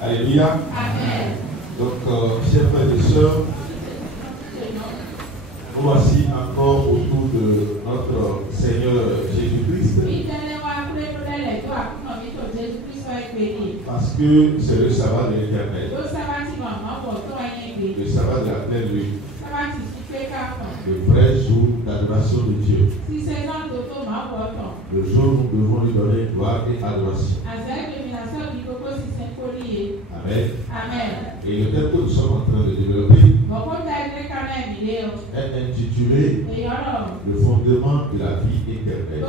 Alléluia. Amen. Donc, chers frères et sœurs, nous voici encore autour de notre Seigneur Jésus-Christ. Parce que c'est le sabbat de l'Éternel, le sabbat de la pleine lune, le vrai jour d'adoration de Dieu, le jour où nous devons lui donner gloire et adoration. Amen. Et le thème que nous sommes en train de développer est intitulé Le fondement de la vie éternelle.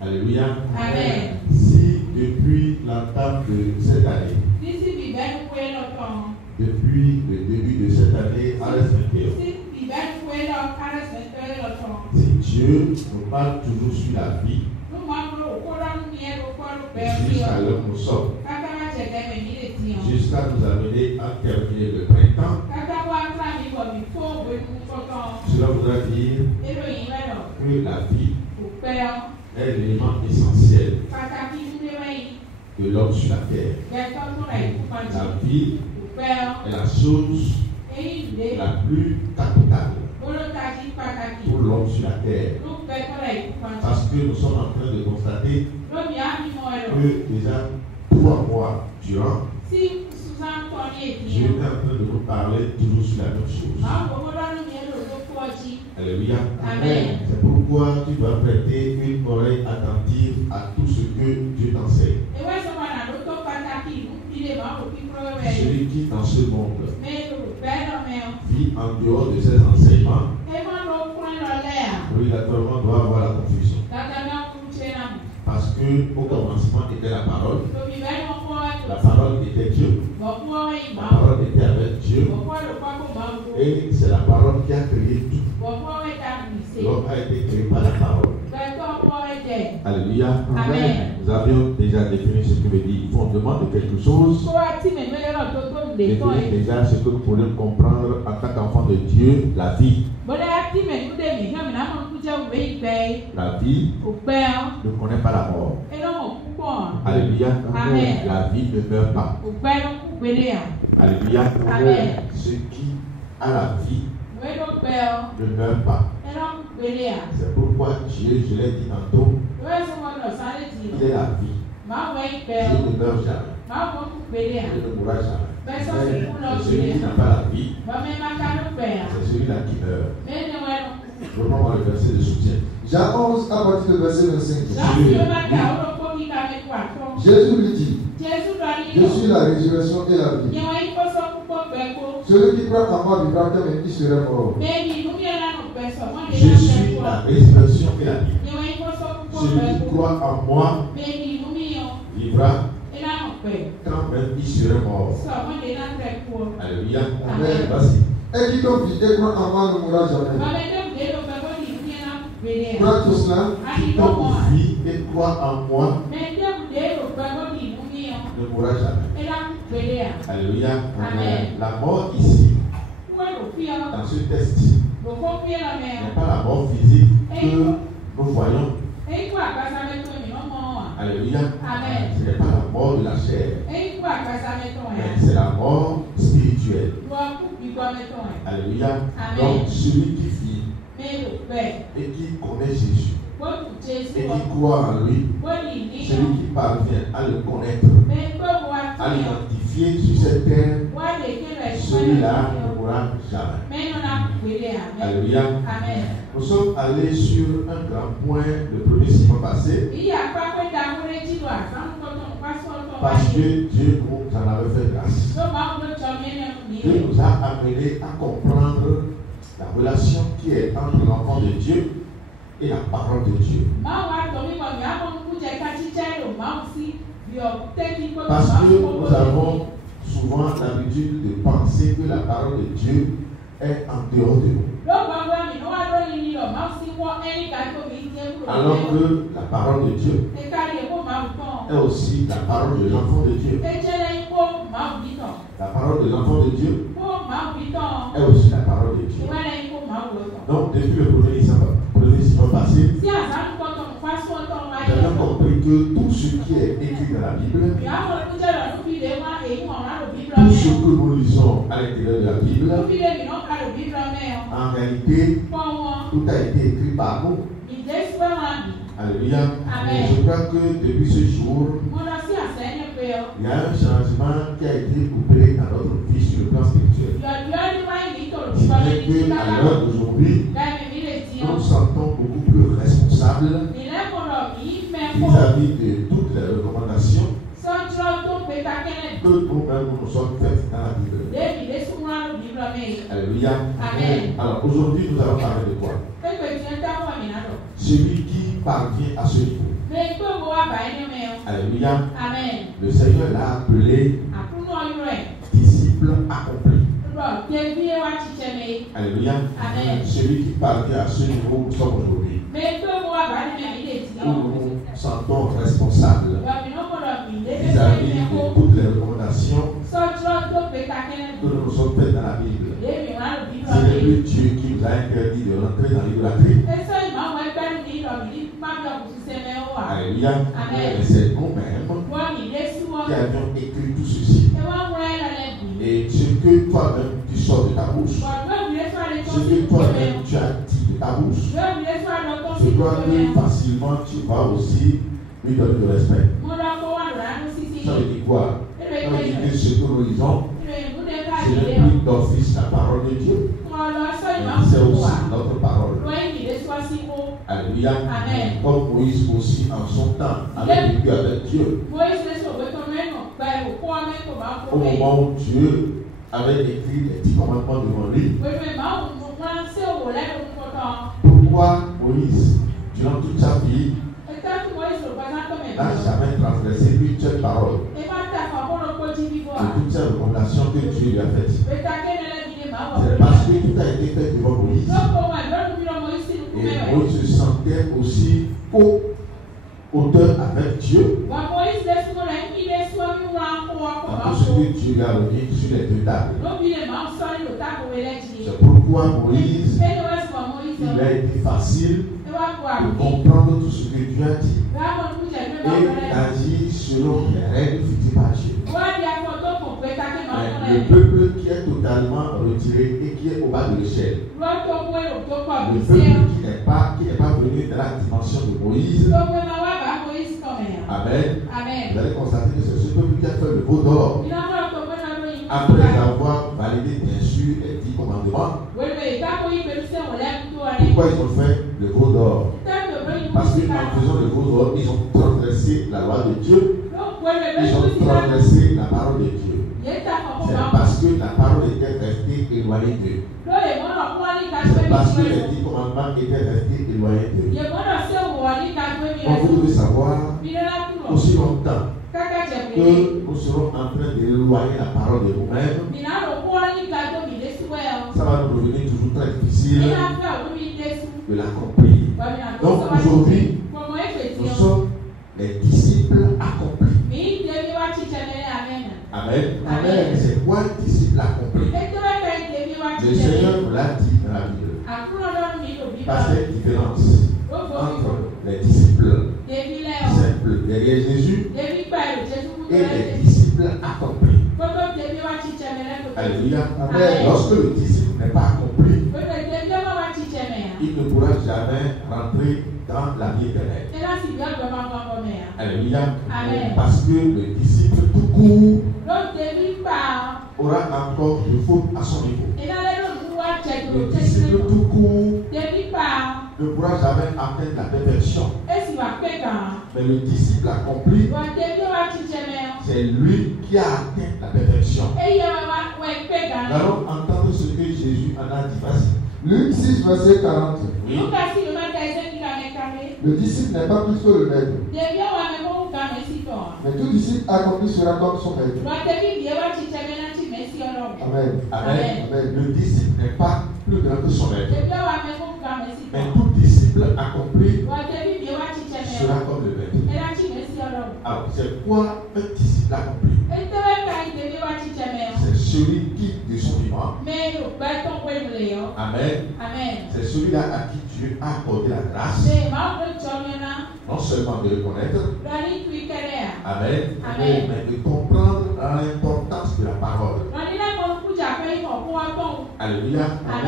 Alléluia. Amen. Si depuis l'entame de cette année, depuis le début de cette année à RS21, si Dieu nous parle toujours sur la vie, jusqu'à l'heure où nous sommes, jusqu'à nous amener à terminer le printemps, cela voudra dire que la vie est l'élément essentiel de l'homme sur la terre. La vie est la chose la plus capitale pour l'homme sur la terre. Parce que nous sommes en train de constater que déjà 3 mois durant, Dieu est en train de nous parler toujours sur la même chose. Alléluia. Amen. C'est pourquoi tu dois prêter une oreille attentive à tout ce que Dieu t'enseigne. Celui qui dans ce monde vit en dehors de ses enseignements, obligatoirement doit avoir la confusion. Parce que au commencement était la parole était Dieu, la parole était avec Dieu, et c'est la parole qui a créé tout. L'homme a été créé par la parole. Alléluia. Amen. Nous avions déjà défini ce que veut dire fondement de quelque chose. Définir déjà ce que nous pourrions comprendre en tant qu'enfant de Dieu, la vie. La vie ne connaît pas la mort. Alléluia. Amen. La vie ne meurt pas. Alléluia. Amen. Ce qui a la vie ne meurt pas. C'est pourquoi Dieu, je l'ai dit tantôt, il est la vie. Dieu ne meurt jamais. Dieu ne mourra jamais. Mais celui qui n'a pas la vie, c'est celui-là qui meurt. Reprends le verset de soutien. Jean 11 à partir du verset 25. Jésus lui dit, Je suis la résurrection et la vie. Celui qui croit en moi vivra même il serait mort. je suis la résurrection et la vie. Celui qui croit en moi vivra quand même il serait mort. Alléluia. Amen. Vas-y. Et qui donc vit et croit en moi ne mourra jamais. Crois tout cela. Quiconque vit et croit en moi ne mourra jamais. Alléluia. Amen. La mort ici, dans ce texte, n'est pas la mort physique que nous voyons. Alléluia. Amen. Ce n'est pas la mort de la chair, mais c'est la mort spirituelle. Alléluia. Amen. Donc, celui qui vit et qui connaît Jésus et qui croit en lui, celui qui parvient à le connaître, à l'identifier sur cette terre, celui-là ne mourra jamais. Alléluia. Amen. Nous sommes allés sur un grand point le premier Simon passé parce que Dieu nous en avait fait grâce. Dieu nous a amenés à comprendre la relation qui est entre l'enfant de Dieu et la parole de Dieu. Parce que nous avons souvent l'habitude de penser que la parole de Dieu est en dehors de nous. Alors que la parole de Dieu est aussi la parole de l'enfant de Dieu. La parole de l'enfant de Dieu est aussi la parole de Dieu. Donc, depuis le premier Simon passé, nous avons compris que tout ce qui est écrit dans la Bible Tout ce que nous lisons à l'intérieur de la Bible, en réalité, tout a été écrit par nous. Alléluia. Je crois que depuis ce jour, il y a un changement qui a été opéré dans notre vie sur le plan spirituel. C'est que à l'heure d'aujourd'hui, nous nous sentons beaucoup plus responsables vis-à-vis de toutes les recommandations que nous-mêmes nous sommes faites dans la Bible. Alléluia. Alors aujourd'hui, nous allons parler de quoi? Celui qui parvient à ce niveau. Alléluia. Le Seigneur l'a appelé disciple accompli. Alléluia. Celui qui parvient à ce niveau où nous sommes aujourd'hui. Nous nous sentons responsables vis-à-vis de toutes les recommandations que nous nous sommes faites dans la Bible. C'est le Dieu qui nous a interdit de rentrer dans l'idolâtrie. Alléluia. Et c'est nous-mêmes qui avions écrit tout ceci. Et ce que toi-même tu sors de ta bouche, ce que toi-même tu as dit de ta bouche, je crois que facilement tu vas aussi lui donner du respect. Ça veut dire quoi? Ça veut dire que ce que nous lisons, c'est le plus d'office la parole de Dieu. C'est aussi notre parole. Alléluia. Comme Moïse aussi en son temps avait vécu avec Dieu. Au moment où Dieu avait écrit les 10 commandements devant lui. Pourquoi Moïse, durant toute sa vie, n'a jamais transgressé une seule parole de toutes ces recommandations que Dieu lui a faites? C'est parce que tout a été fait devant Moïse. Et Moïse se sentait aussi co-auteur avec Dieu. Dans tout ce que Dieu lui a donné sur les deux tables. C'est pourquoi Moïse, il a été facile de comprendre tout ce que Dieu a dit et d'agir selon les règles fixées par Dieu. Mais le peuple qui est totalement retiré et qui est au bas de l'échelle, le peuple qui n'est pas venu dans la dimension de Moïse, Amen. Vous allez constater que c'est ce peuple qui a fait le veau d'or après avoir validé bien sûr les 10 commandements. Pourquoi ils ont fait le veau d'or? Parce qu'en faisant le veau d'or, ils ont transgressé la loi de Dieu. Ils ont transgressé la parole de Dieu. C'est parce que la parole était restée éloignée d'eux. C'est parce que les 10 commandements étaient restés éloignés d'eux. Donc vous devez savoir, aussi longtemps que nous serons en train d'éloigner la parole de nous-mêmes, ça va nous devenir toujours très difficile de l'accomplir. Donc aujourd'hui, nous sommes les disciples accomplis. Amen. C'est quoi un disciple accompli? Le Seigneur nous l'a dit dans la Bible. Parce qu'il y a une différence entre les disciples simples derrière Jésus et les disciples accomplis. Alléluia. Lorsque le disciple n'est pas accompli, il ne pourra jamais rentrer dans la vie éternelle. Alléluia. Parce que le disciple tout court aura encore de fautes à son niveau. Le disciple tout court ne pourra jamais atteindre la perfection. Mais le disciple accompli, c'est lui qui a atteint la perfection. Nous allons entendre ce que Jésus en a dit. Luc 6, verset 40. Oui. Le disciple n'est pas plus que le maître. Mais tout disciple accompli sera comme son maître. Amen. Le disciple n'est pas plus grand que son maître. Mais tout disciple accompli sera comme le maître. Alors, c'est quoi un disciple accompli? C'est celui qui, de son vivant, Amen. C'est celui-là à qui Dieu a accordé la grâce, non seulement de le connaître, Amen, mais de comprendre l'importance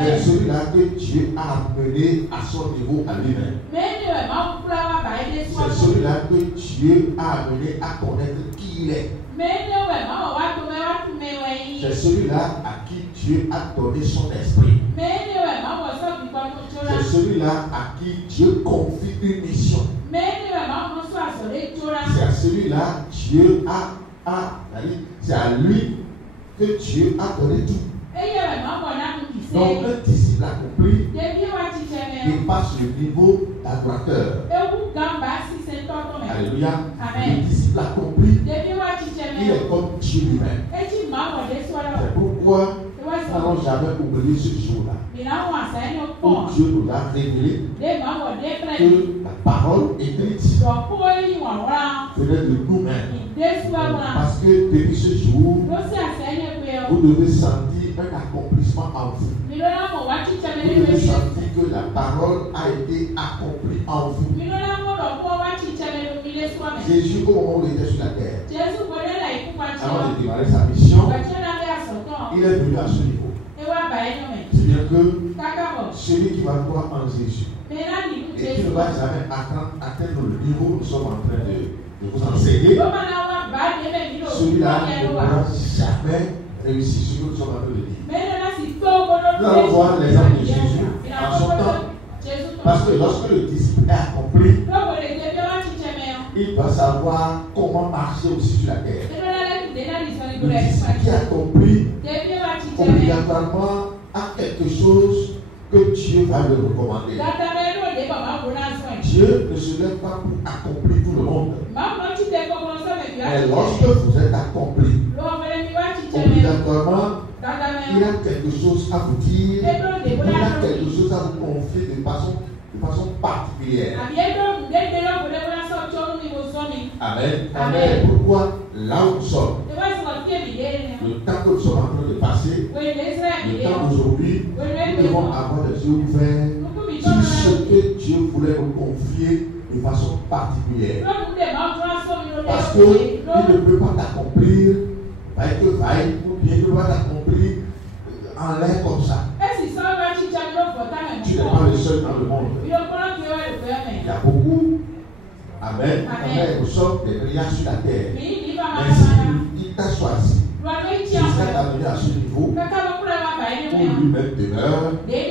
Mais celui-là que Dieu a amené à son niveau à lui-même. C'est celui-là que Dieu a amené à connaître qui il est. C'est celui-là à qui Dieu a donné son esprit. C'est celui-là à qui Dieu confie une mission. C'est à celui-là Dieu c'est à lui que Dieu a donné tout. Donc un disciple accompli dépasse le niveau d'adorateur. Alléluia. Le disciple accompli, il est comme Dieu lui-même. C'est pourquoi nous n'allons jamais oublier ce jour-là où Dieu nous a révélé que la parole écrite venait de nous-mêmes. Parce que depuis ce jour, vous devez sentir un accomplissement en vous. Vous devez sentir que la parole a été accomplie en vous. Jésus, au moment où il était sur la terre, avant de démarrer sa mission, il est venu à ce niveau. C'est bien que celui qui va croire en Jésus et qui ne va jamais atteindre le niveau où nous sommes en train de vous enseigner, celui-là ne pourra jamais réussir ce que nous sommes en train de dire. Nous allons voir l'exemple de Jésus en son temps. Parce que lorsque le disciple est accompli, il va savoir comment marcher aussi sur la terre. Le disciple qui est accompli, obligatoirement, a quelque chose que Dieu va lui recommander. Dieu ne se lève pas pour accomplir tout le monde. Mais lorsque vous êtes accompli, obligatoirement, il a quelque chose à vous dire, il a quelque chose à vous confier de façon particulière. Amen. Amen. Pourquoi là où nous sommes, le temps que nous sommes en train de passer, le temps d'aujourd'hui, nous devons avoir les yeux ouverts sur ce que Dieu voulait nous confier de façon particulière. Parce qu'il ne peut pas t'accomplir, ou bien il ne peut pas t'accomplir en l'air comme ça. Tu n'es pas le seul dans le monde. Il y a beaucoup. Amen. Amen. Nous sommes des brillants sur la terre. Mais s'il t'a choisi, tu serais amené à ce niveau où lui-même demeure. C'est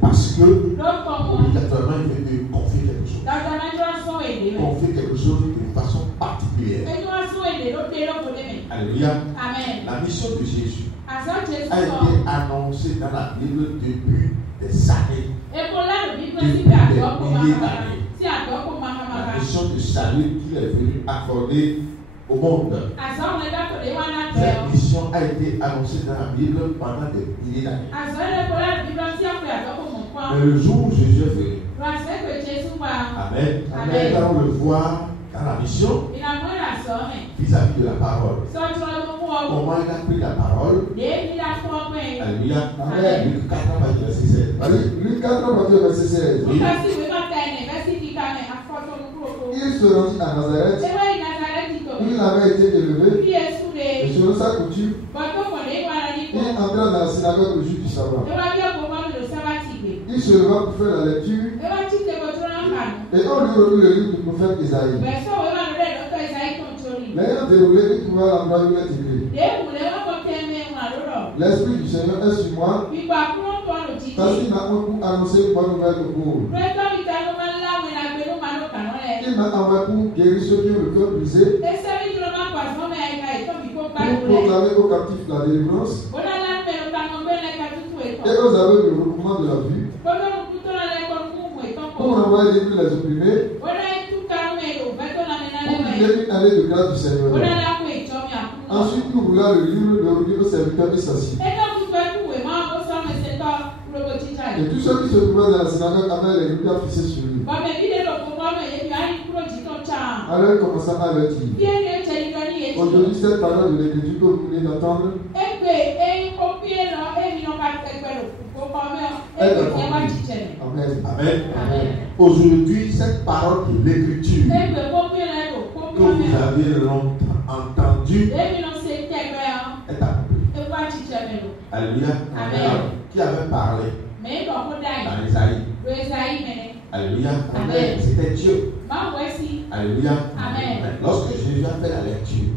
parce que obligatoirement il veut te confier quelque chose. Confier quelque chose de façon particulière. Alléluia. Amen. La mission de Jésus a été annoncée dans la Bible depuis des années. Depuis des milliers d'années. La mission de salut qu'il est venu accorder au monde. Cette mission a été annoncée dans la Bible pendant des milliers d'années. Mais le jour où Jésus est venu, Amen, Amen, nous allons le voir dans la mission vis-à-vis de la parole. Comment il a pris la parole? Alléluia. Amen. Luc 4, verset 16. Luc 4, verset 16. Oui. Il se rendit à Nazareth, où il avait été élevé, et selon sa coutume, il entra dans la synagogue le jour du sabbat. Il se leva pour faire la lecture, et on lui remit le livre du prophète Isaïe. L'ayant déroulé, il trouva l'endroit où il est écrit: L'Esprit du Seigneur est sur moi, parce qu'il m'a pour annoncer une bonne nouvelle aux pauvres. Il m'a envoyé pour guérir ceux qui ont le cœur brisé, pour proclamer aux captifs la délivrance, et aux aveugles le recouvrement de la vue, pour envoyer les opprimés, pour libérer une année de grâce du Seigneur. Ensuite, il roula le livre de redire aux serviteurs et s'assit. Et tous ceux qui se trouvaient dans la synagogue avaient les regards fixés sur lui. Alors il commença à leur dire: Aujourd'hui, cette parole de l'Écriture que vous venez d'entendre Amen. Amen. Amen. Aujourd'hui, cette parole de l'Écriture que vous avez longtemps entendue est accomplie. Alléluia. Amen. qui avait parlé dans Isaïe. Alléluia. Amen. C'était Dieu. Alléluia. Amen. Lorsque Jésus a fait la lecture,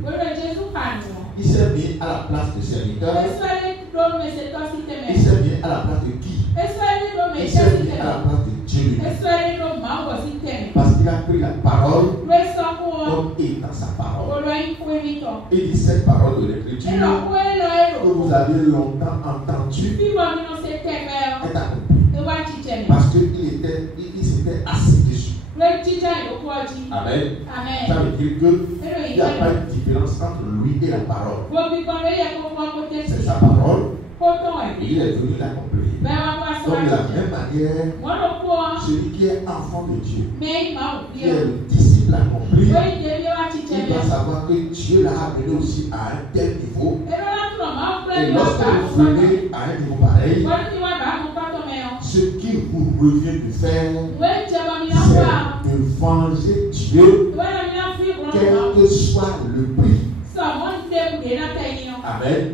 il s'est mis à la place de serviteur. Il s'est mis à la place de qui? Il s'est mis à la place de Dieu. Parce qu'il a pris la parole comme étant sa parole. Il dit cette parole de l'Écriture que vous avez longtemps entendue est accomplie. Parce qu'il s'était assis dessus. Amen. Ça veut dire qu'il n'y a pas de différence entre lui et la parole. C'est sa parole. Et il est venu l'accomplir. Donc de la même manière, celui qui est enfant de Dieu, qui est le disciple accompli, il doit savoir que Dieu l'a amené aussi à un tel niveau. Et lorsque vous venez à un niveau pareil, ce qu'il vous revient de faire, c'est de venger Dieu, quel que soit le prix. Amen.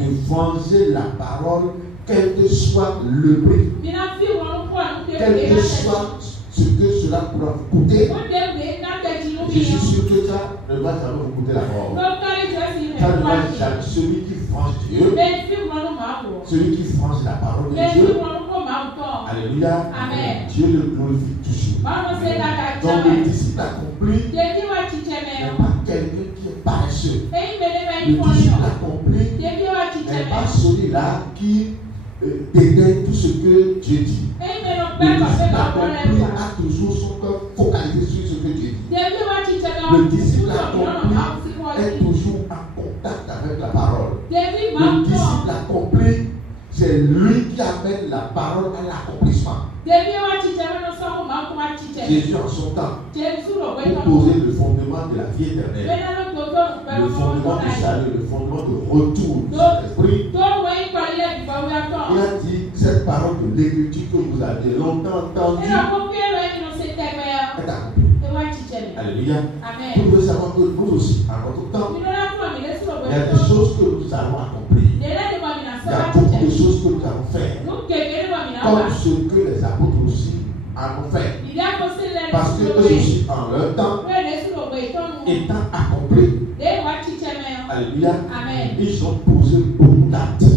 De venger la parole, quel que soit le prix. Quel que soit ce que cela pourra vous coûter. Je suis sûr que ça ne va jamais vous coûter la mort. Ça ne va jamais. Celui qui venge Dieu, celui qui venge la parole de Dieu, alléluia, Dieu le glorifie toujours. Donc le disciple accompli n'est pas quelqu'un qui est paresseux. Le disciple accompli n'est pas celui-là qui dédaigne tout ce que Dieu dit. Le disciple accompli a toujours son cœur focalisé sur ce que Dieu dit. Le disciple accompli est toujours en contact avec la parole. Le disciple accompli, c'est lui qui amène la parole à l'accomplissement. Jésus en son temps, pour poser le fondement de la vie éternelle, le fondement du salut, le fondement de retour de l'esprit, il a dit cette parole de l'Écriture que vous avez longtemps entendue est accomplie. Alléluia. Vous devez savoir que nous aussi, en notre temps, il y a des choses que nous allons accomplir. Il y a beaucoup de choses que nous allons faire. Comme ce que les apôtres aussi en ont fait. Parce que eux aussi, en leur temps, étant accomplis, alléluia, ils ont posé beaucoup d'actes.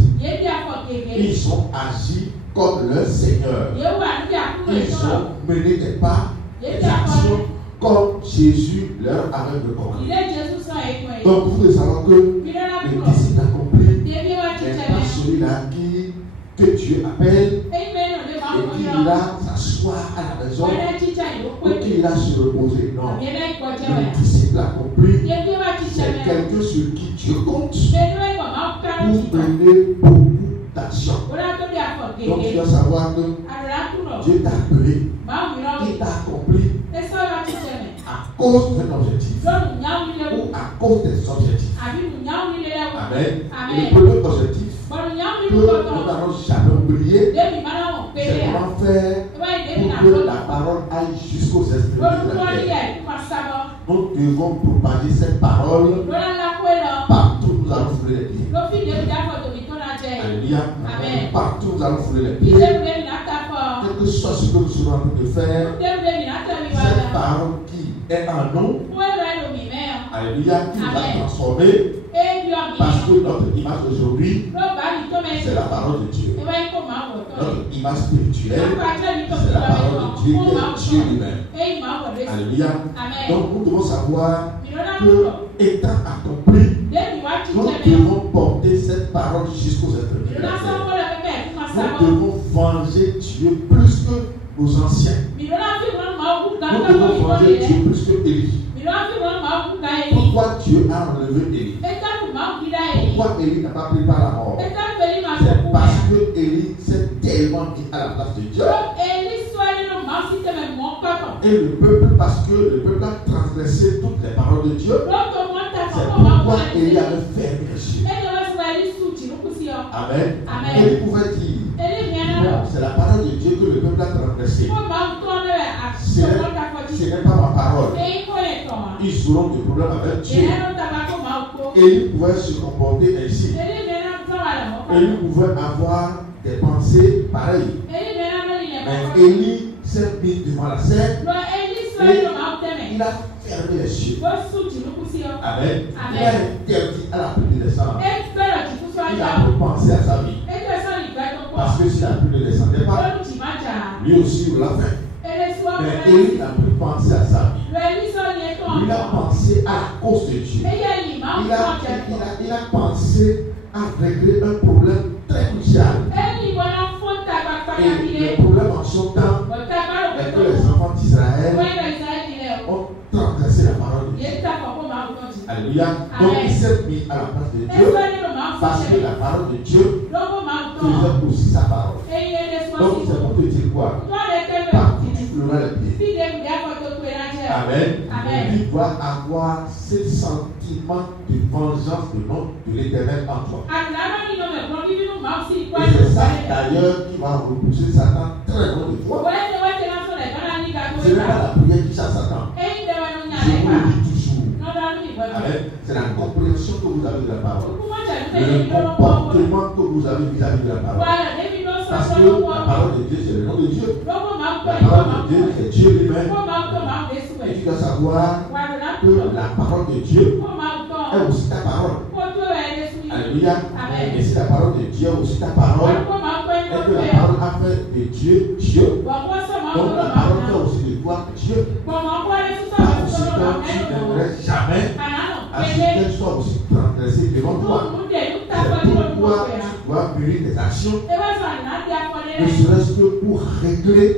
Ils ont agi comme leur Seigneur. Ils ont mené des pas, des actions comme Jésus leur avait recommandé. Donc vous devez savoir que le disciple accompli n'est pas celui-là que Dieu appelle et qui ira s'asseoir à la maison ou qui ira se reposer. Non. Le disciple accompli, c'est quelqu'un sur qui Dieu compte pour mener beaucoup d'actions. Donc tu dois savoir que Dieu t'a appelé, il t'a accompli à cause d'un objectif ou à cause des objectifs. Amen. Et le premier objectif que nous n'allons jamais oublier, c'est comment faire pour que la parole aille jusqu'aux extrémités de la terre. Nous devons propager cette parole partout. Nous allons fouler les pieds. Alléluia. Partout nous allons fouler les pieds. Quel que soit ce que nous serons en train de faire, cette parole qui est en nous, alléluia, qui nous a transformés, parce que notre image aujourd'hui, c'est la parole de Dieu. Notre image spirituelle, c'est la parole de Dieu qui est Dieu lui-même. Alléluia. Donc nous devons savoir que, étant accompli, nous devons porter cette parole jusqu'aux extrémités de la terre. Nous devons venger Dieu plus que nos anciens. Nous devons venger Dieu plus que Élie. Pourquoi Dieu a enlevé Élie? Pourquoi Élie n'a pas pris par la mort? C'est parce que Élie s'est tellement mis à la place de Dieu. Et le peuple, parce que le peuple a transgressé toutes les paroles de Dieu, c'est pourquoi Élie avait fermé les yeux. Amen. Et il pouvait dire, c'est la parole de Dieu que le peuple a transgressé. Ce n'est pas ma parole. Ils auront des problèmes avec Dieu. Et il pouvait se comporter ainsi. Et il pouvait avoir des pensées pareilles. Mais Élie s'est mis devant la scène et il a fermé les yeux. Amen. Il a interdit à la pluie de descendre. Il a repensé à sa vie. Parce que si la pluie ne descendait pas, lui aussi il l'a fait. Mais Élie n'a plus pensé à sa vie. Il a pensé à la cause de Dieu. Il a pensé à régler un problème très crucial. Et le problème en son temps est que les enfants d'Israël ont transgressé la parole de Dieu. Alléluia. Donc il s'est mis à la place de Dieu parce que la parole de Dieu faisait aussi sa parole. Donc c'est pour te dire quoi? Partout tu pleuras les pieds. Amen. Tu dois avoir ce sentiment de vengeance de l'Éternel en toi. Et c'est ça d'ailleurs qui va repousser Satan très loin de toi. Ce n'est pas la prière qui chasse Satan. Je vous le dis toujours. Amen. C'est la compréhension que vous avez de la parole. Le comportement que vous avez vis-à-vis de la parole. Parce que la parole de Dieu, c'est le nom de Dieu. La parole de Dieu, c'est Dieu lui-même. Et tu dois savoir que la parole de Dieu est aussi ta parole. Alléluia. Et si la parole de Dieu est aussi ta parole, et que la parole a fait de Dieu, Dieu, donc la parole fait aussi de toi, Dieu. Pas aussi que tu n'aimerais jamais à ce qu'elle soit aussi transgressée devant toi. C'est pourquoi tu dois punir tes actions, ne serait-ce que pour régler,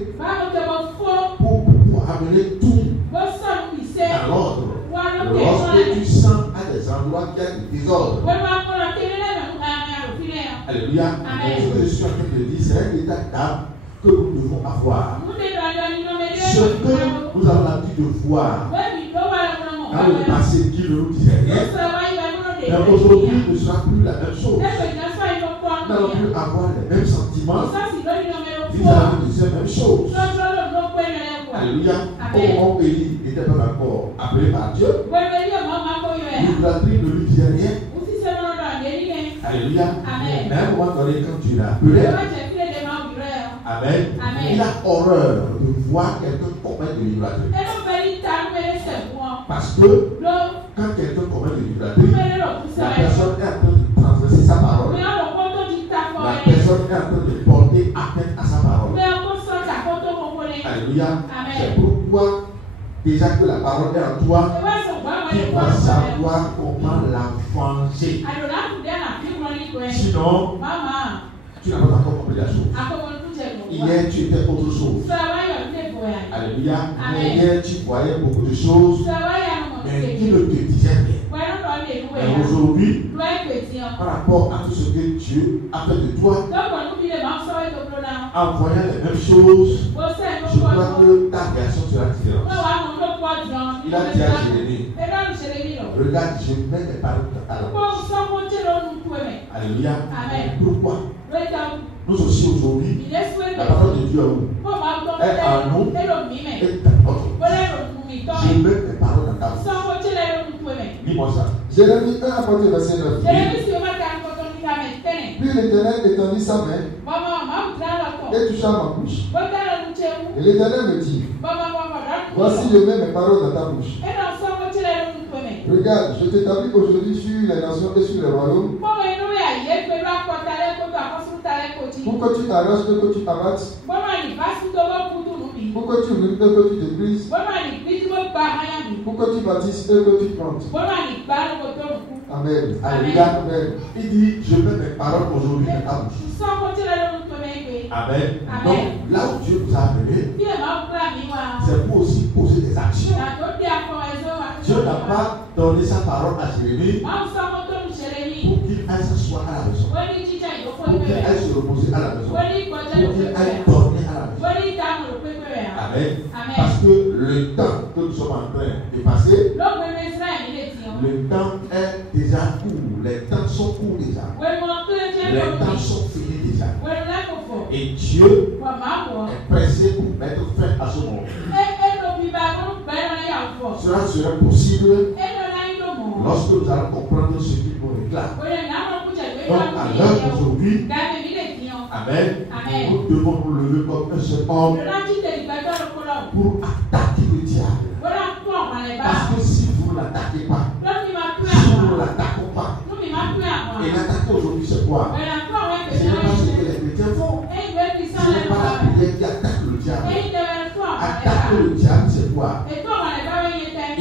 pour amener tout à l'ordre. Lorsque tu sens à des endroits qu'il y a du désordre. Alléluia. Ce que je suis en train de dire, c'est un état d'âme que nous devons avoir. Ce que nous avons l'habitude de voir dans le passé qui ne nous disait rien, mais aujourd'hui ne sera plus la même chose. Nous n'allons plus avoir les mêmes sentiments vis-à-vis de ces mêmes choses. Alléluia. Au moment où Élie n'était pas encore appelé par Dieu, l'idolâtrie ne lui disait rien. Alléluia. Mais à un moment donné, quand tu l'as appelé, Amen. Il a horreur de voir quelqu'un commettre de l'idolâtrie. Parce que quand quelqu'un commet de l'idolâtrie, la personne est en train de transgresser sa parole. La personne est en train de porter atteinte à sa parole. Alléluia. C'est pourquoi, déjà que la parole est en toi, tu vas savoir comment la venger. Sinon, tu n'as pas encore compris la chose. Hier, tu étais autre chose. Alléluia. Hier, tu voyais beaucoup de choses, mais qui ne te disaient rien. Et aujourd'hui, par rapport à tout ce que Dieu a fait de toi, en voyant les mêmes choses, je crois que ta réaction sera différente. Il a dit à Jérémie, regarde, je mets des paroles à la bouche. Alléluia. Pourquoi? Nous aussi aujourd'hui, la parole de Dieu est en nous et dans notre vie. Je mets des paroles dans ta bouche. Dis-moi ça. Jérémie 1 à partir du verset 9. Puis l'Éternel étendit sa main et toucha ma bouche. Et l'Éternel me dit, voici, je mets mes paroles dans ta bouche. Regarde, je t'établis aujourd'hui sur les nations et sur les royaumes, pour que tu t'arraches et que tu t'abattes, pour que tu brûles et que tu détruises, pour que tu bâtisses et que tu plantes. Amen. Alléluia. Amen. Il dit, je mets mes paroles aujourd'hui dans ta bouche. Amen. Donc, là où Dieu nous a appelés, c'est pour aussi poser des actions. Dieu n'a pas donné sa parole à Jérémie pour qu'il aille s'asseoir à la maison, pour qu'il aille se reposer à la maison, pour qu'il aille dormir à la maison. Amen. Parce que le temps que nous sommes en train de passer, le temps est déjà court. Les temps sont courts déjà. Les temps sont finis déjà. Et Dieu est pressé pour mettre fin à ce monde. Cela serait possible lorsque nous allons comprendre ce qu'il nous réclame. Donc, à l'heure d'aujourd'hui, Amen. Nous devons nous lever comme un seul homme pour attaquer le diable. Parce que si vous ne l'attaquez pas, si nous ne l'attaquons pas, et l'attaquer aujourd'hui c'est quoi? Ce n'est pas ce que les chrétiens font. Ce n'est pas la prière qui attaque le diable. Attaquer le diable c'est quoi?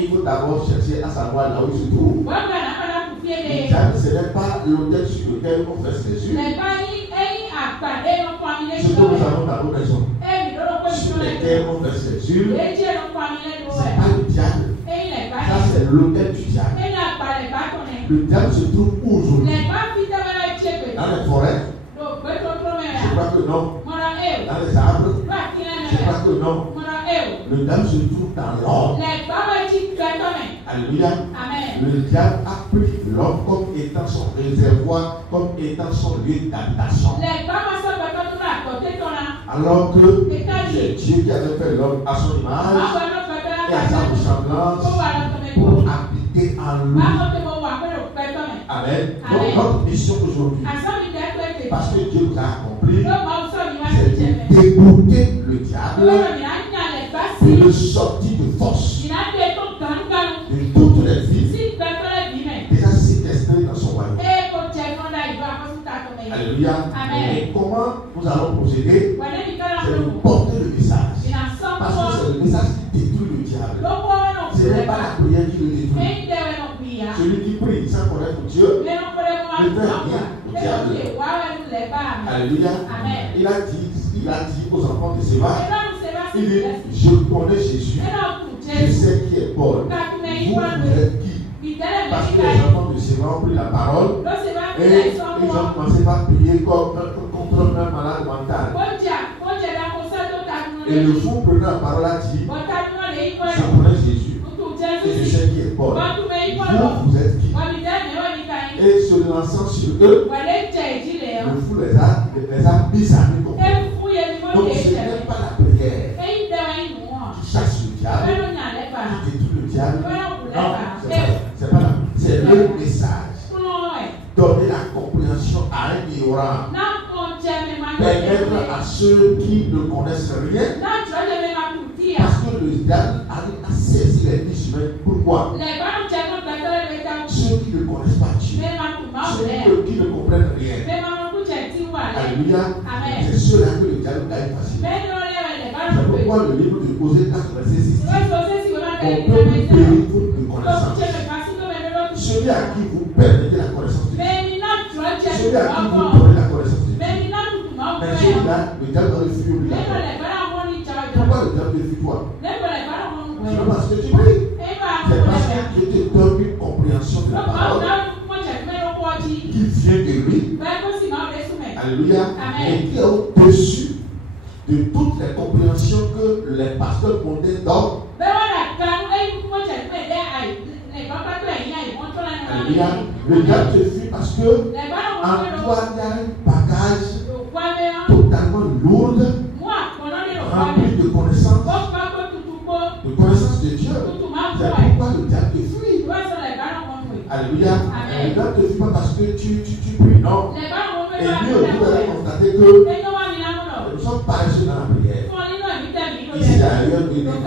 Il faut d'abord chercher à savoir là où il se trouve. Le diable ce n'est pas l'autel sur lequel on fait ses yeux. Ce que nous avons dans nos maisons, sur lesquels on fait ses yeux, ce n'est pas le diable. Ça c'est l'autel du diable. Le diable se trouve où aujourd'hui? Dans les forêts? Je crois que non. Dans les arbres? Je crois que non. Le diable se trouve dans l'homme. Alléluia. Le diable a pris l'homme comme étant son réservoir, comme étant son lieu d'habitation. Alors que c'est Dieu qui avait fait l'homme à son image et à sa ressemblance pour habiter en lui. Amen. Donc notre mission aujourd'hui, parce que Dieu nous a accompli, c'est de dégoûter le diable et de sortir de force de toutes les vies déjà séquestrées dans son royaume. Alléluia. Et comment nous allons procéder? C'est de porter le message. Parce que c'est le message qui détruit le diable. Ce n'est pas la prière qui le détruit. Celui qui prie sans connaître Dieu ne fait rien au diable. Alléluia. Il a dit aux enfants de Séva, il dit, je connais Jésus, je sais qui est Paul. Vous êtes qui? Parce que les enfants de Séva ont pris la parole et ils ont commencé par prier contre un malade mental. Et le fou prenant la parole a dit, je connais Jésus et je sais qui est Paul. Vous êtes qui? Et se lançant sur eux, le fou les a mis à nu. Donc ce n'est pas la prière qui chasse le diable, qui détruit le diable. Non, c'est pas là. C'est le message. Donner la compréhension à un ignorant. Permettre à ceux qui ne connaissent rien. Parce que le diable arrive à saisir les vies humaines. Pourquoi? Ceux qui ne connaissent pas Dieu. Ceux qui ne comprennent rien. Alléluia. C'est ceux-là que le diable gagne facilement. C'est pourquoi le livre de Osée 4, verset 6 dit, on peut vous périr faute de connaissance. Celui à qui vous permettez la connaissance de Dieu. Celui à qui vous donnez la connaissance de Dieu. Mais celui-là, le diable doit le fuir obligatoirement. Pourquoi le diable te fuit toi? C'est pas parce que tu pries. C'est parce que Dieu te donne une compréhension de la parole qui vient de lui. Alléluia. Et qui est au-dessus de toutes les compréhensions que les pasteurs mondains donnent. Alléluia. Le diable te fuit parce que en toi il y a un bagage totalement lourd, rempli de connaissances de Dieu. C'est pourquoi le diable te fuit. Alléluia. Le diable te fuit pas parce que tu pries, non. Et mieux, vous allez constater que nous sommes paresseux dans la prière. Ici ailleurs, nous sommes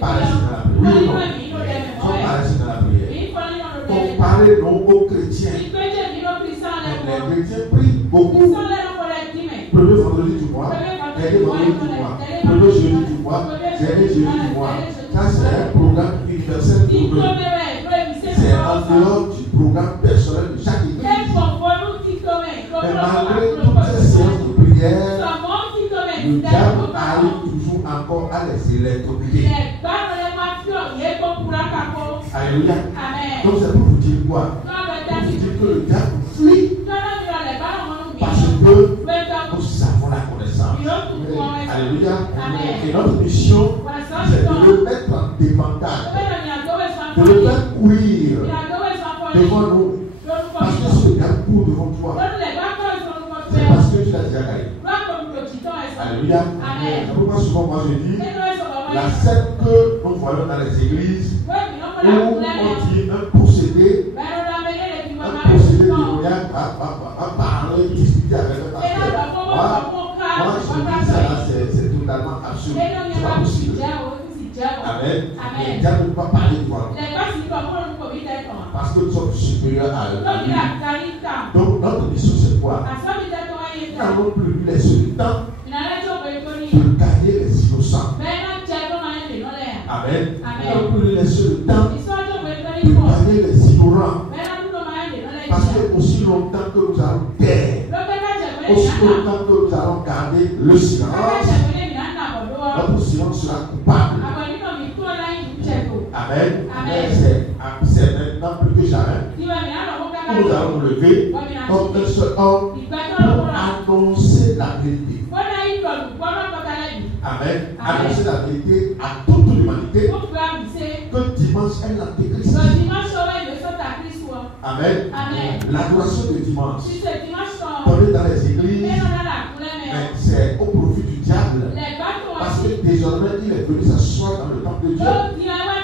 paresseux dans la prière. Oui ou non? Nous sommes paresseux dans la prière. Comparez nous aux chrétiens. Les chrétiens prient beaucoup. Premier vendredi du mois, dernier vendredi du mois, premier jeudi du mois, dernier jeudi du mois. Ça, c'est un programme universel pour eux. C'est en dehors du programme personnel de chaque église. Mais malgré toutes ces séances de prière, le diable arrive toujours encore à les électrocuter. Alléluia. Donc c'est pour vous dire quoi? Pour vous dire que le diable fuit parce que nous savons la connaissance. Alléluia. Et notre mission, c'est de le mettre en dépendance, de le faire courir devant nous. Parce que si le diable court devant toi, c'est parce que tu l'as déjà gagné. Alléluia. C'est pourquoi souvent moi je dis, la scène que nous voyons dans les églises, où on dit un procédé démoniaque va parler, discuter avec le pasteur. à lui. Donc notre mission c'est quoi? Nous n'allons plus lui laisser le temps de gagner les innocents. Amen. Nous n'allons plus lui laisser le temps de gagner les ignorants. Parce que aussi longtemps que nous allons taire, aussi longtemps que nous allons garder le silence, notre silence sera coupable. Amen. C'est maintenant plus que jamais. Nous allons nous lever comme un seul homme pour annoncer la vérité. Amen. Annoncer la vérité à toute l'humanité que dimanche est l'antéchrist. Amen. L'adoration de dimanche, donnée dans les églises, c'est au profit du diable. Parce que désormais, il est venu s'asseoir dans le temple de Dieu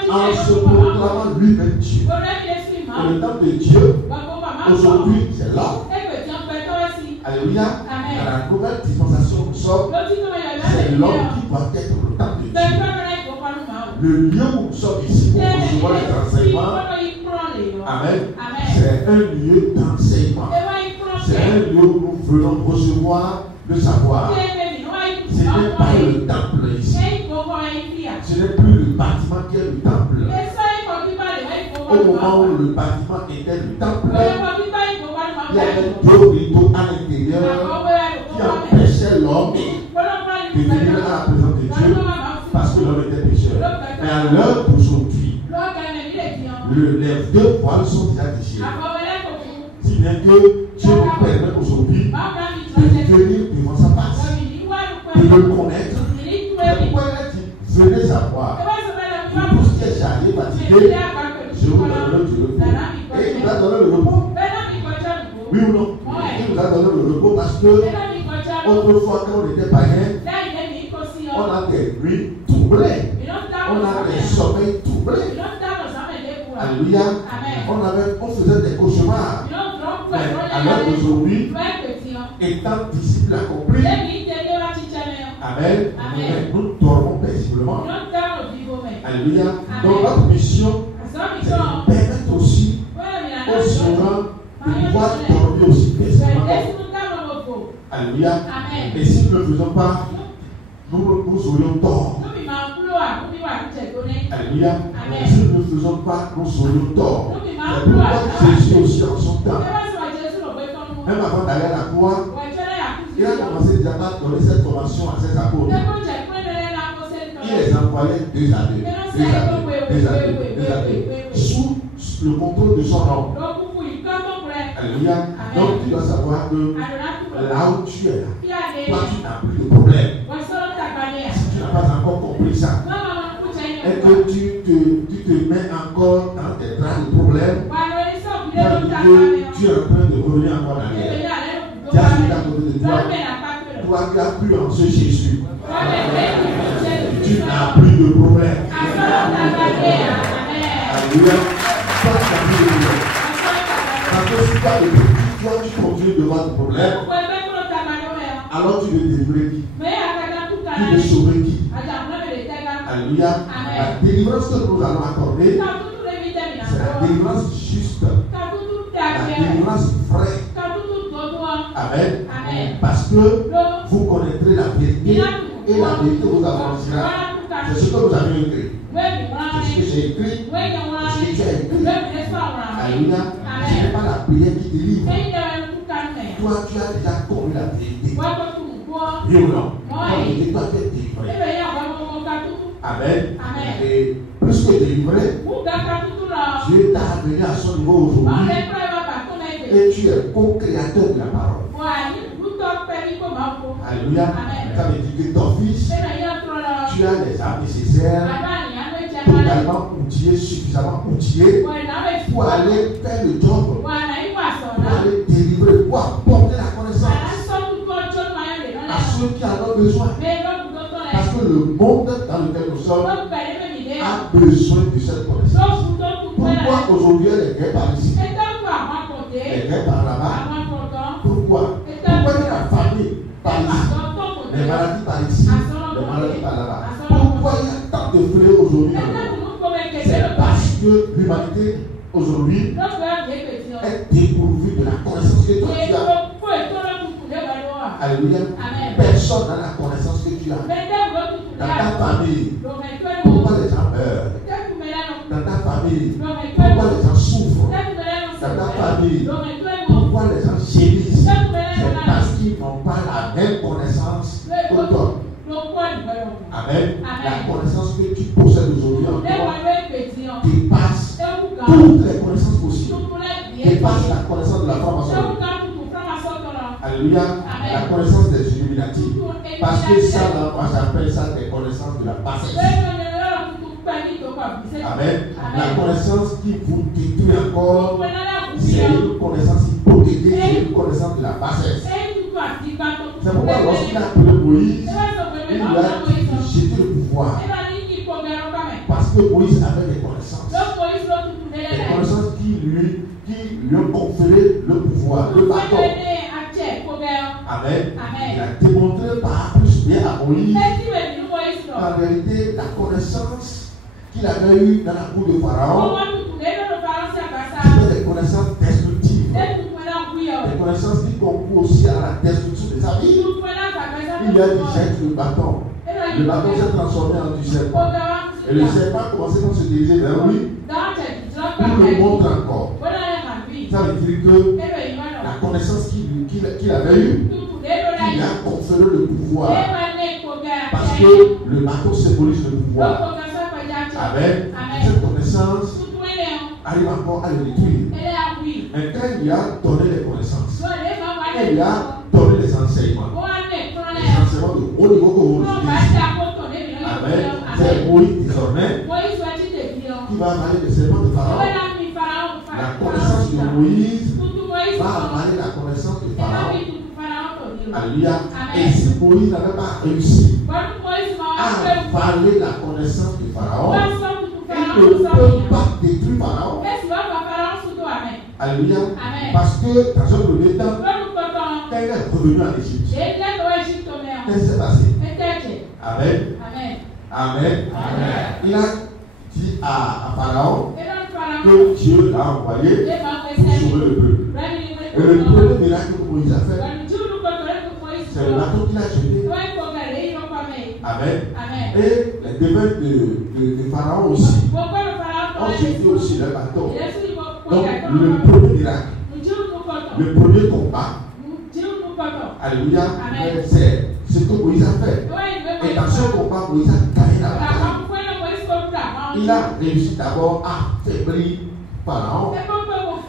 en se proclamant lui-même Dieu. Et le temple de Dieu, aujourd'hui, c'est l'homme. Alléluia. Dans la nouvelle dispensation, nous sommes, c'est l'homme qui doit être le temple de Dieu. Le lieu où nous sommes ici pour recevoir les enseignements, amen, c'est un lieu d'enseignement. C'est un lieu où nous venons recevoir le savoir. Ce n'est pas le temple ici. Ce n'est plus le bâtiment qui est le temple. Au moment où le bâtiment était le temple, il y avait deux rideaux à l'intérieur qui empêchaient l'homme de venir à la présence de Dieu parce que l'homme était pécheur. Mais à l'heure d'aujourd'hui, les deux voiles sont déjà déchirés. Si bien que Dieu nous permet aujourd'hui de venir devant sa face, de le connaître. Pourquoi il a dit, venez savoir, tout ce qui est chargé, fatigué, je vous donnerai du repos. Et il nous a donné le repos. Oui ou non? Il nous a donné le repos parce que autrefois, quand on était païen, on a des nuits troublées. On a des sommeils troublés. Alléluia. On faisait des cauchemars. Mais à l'heure d'aujourd'hui, étant disciples accomplis, amen, nous dormons paisiblement. Alléluia. Donc notre mission, c'est de permettre aussi aux souverains de pouvoir dormir aussi paisiblement. Alléluia. Et si nous ne le faisons pas, nous aurions tort. Alléluia. Si nous ne le faisons pas, nous aurions tort. C'est pourquoi Jésus aussi en son temps, même avant d'aller à la croix, il a commencé déjà à donner cette formation à ses apôtres. Il les envoyait 2 à 2, sous le contrôle de son nom. Alléluia. Donc tu dois savoir que là où tu es, toi tu n'as plus de problème. Si tu n'as pas encore compris ça, et que tu te mets encore dans tes draps de problème, tu es en train de revenir encore dans l'air. Tu as celui à côté de toi. Toi qui as cru en ce Jésus, tu n'as plus de problème. Alléluia. Toi, tu n'as plus de problème. Parce que si toi tu continues de voir le problème, alors tu veux délivrer qui? Tu veux sauver qui? Alléluia. La délivrance que nous allons accorder, c'est la délivrance juste, la délivrance vraie. Amen. Parce que vous connaîtrez la vérité et la vérité vous affranchira. C'est ce que vous avez écrit. C'est ce que j'ai écrit. Ce que tu as écrit. Alléluia. Ce n'est pas la prière qui délivre. Toi, tu as déjà connu la vérité. Oui ou non? Toi, tu es délivré. Amen. Et plus que délivré, Dieu t'a amené à son niveau aujourd'hui. Et tu es co-créateur de la parole. Alléluia. Ça veut dire que ton fils, tu as les armes nécessaires, totalement outillé, suffisamment outillé pour aller faire le job, pour aller délivrer, pour apporter la connaissance à ceux qui en ont besoin. Parce que le monde dans lequel nous sommes a besoin de cette connaissance. Pourquoi aujourd'hui il y a des guerres par ici, des guerres par là-bas? Pourquoi? Pourquoi il y a la famille par ici, les maladies par ici, les maladies par là-bas? Pourquoi il y a tant de fléaux aujourd'hui? C'est parce que l'humanité aujourd'hui être dépourvu de la connaissance que toi tu as. Alléluia. Personne n'a la connaissance que tu as. Dans ta famille, pourquoi les gens meurent? Dans ta famille, pourquoi les gens souffrent? Dans ta famille, pourquoi les gens gémissent? C'est parce qu'ils n'ont pas la même connaissance que toi. Amen. La connaissance que tu possèdes aujourd'hui en toi dépasse toutes les connaissances possibles. Dépasse la connaissance de la franc-maçonnerie. Alléluia. La connaissance des Illuminati. Parce que ça, là, moi j'appelle ça des connaissances de la bassesse. Amen. La connaissance qui vous détruit encore, c'est une connaissance hypothétique, c'est une connaissance de la bassesse. C'est pourquoi lorsqu'il a appelé Moïse, il lui a dit de jeter le pouvoir. Parce que Moïse avait des connaissances. Des connaissances qui lui ont conféré le pouvoir, le bâton. Amen. Il a démontré par plus bien à Moïse en vérité la connaissance qu'il avait eue dans la cour de Pharaon. C'était des connaissances destructives. Des connaissances qui concourent aussi à la destruction de sa vie. Il a dit jette le bâton. Le bâton s'est transformé en du serpent. Et le serpent a commencé à se diriger vers lui. Il le montre encore. Ça veut dire que la connaissance qu'il avait eue, il a conféré le pouvoir. Parce que le bâton symbolise le pouvoir. Amen. Cette connaissance arrive encore à le détruire. Mais quand il a donné les connaissances, il a donné les enseignements. Les enseignements de haut niveau que vous utilisez. Amen. C'est Moïse désormais qui va avaler le serment de Pharaon. La connaissance de Moïse va avaler la connaissance de Pharaon. Alléluia. Et si Moïse n'avait pas réussi à avaler la connaissance de Pharaon, il ne peut pas détruire Pharaon. Alléluia. Parce que dans un premier temps, quand il est revenu en Égypte, qu'est-ce qui s'est passé? Amen. Amen. Il a dit à Pharaon que Dieu l'a envoyé pour sauver le peuple. Et le premier miracle que Moïse a fait, c'est le bateau qu'il a jeté. Amen. Et les devins de Pharaon aussi ont jeté aussi le bateau. Donc le premier miracle, le premier combat, alléluia, c'est ce que Moïse a fait. Et dans ce combat, Moïse a gagné la bataille. Il a réussi d'abord à affaiblir Pharaon.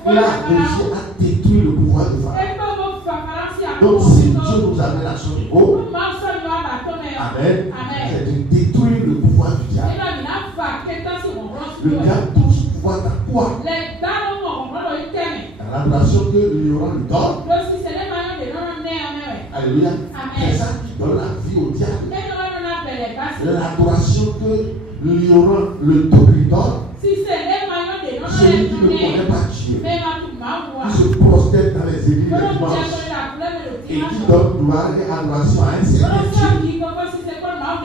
Il a réussi à détruire le pouvoir de Pharaon. Donc si Dieu nous amène à son niveau, amen, c'est de détruire le pouvoir du diable. Le diable trouve son pouvoir dans quoi? Dans l'adoration que l'ignorant lui donne. Alléluia. C'est ça qui donne la vie au diable. L'adoration que l'ignorant lui donne. Celui qui ne connaît pas Dieu, qui se prosterne dans les églises le dimanche et qui donne gloire et adoration à un certain Dieu,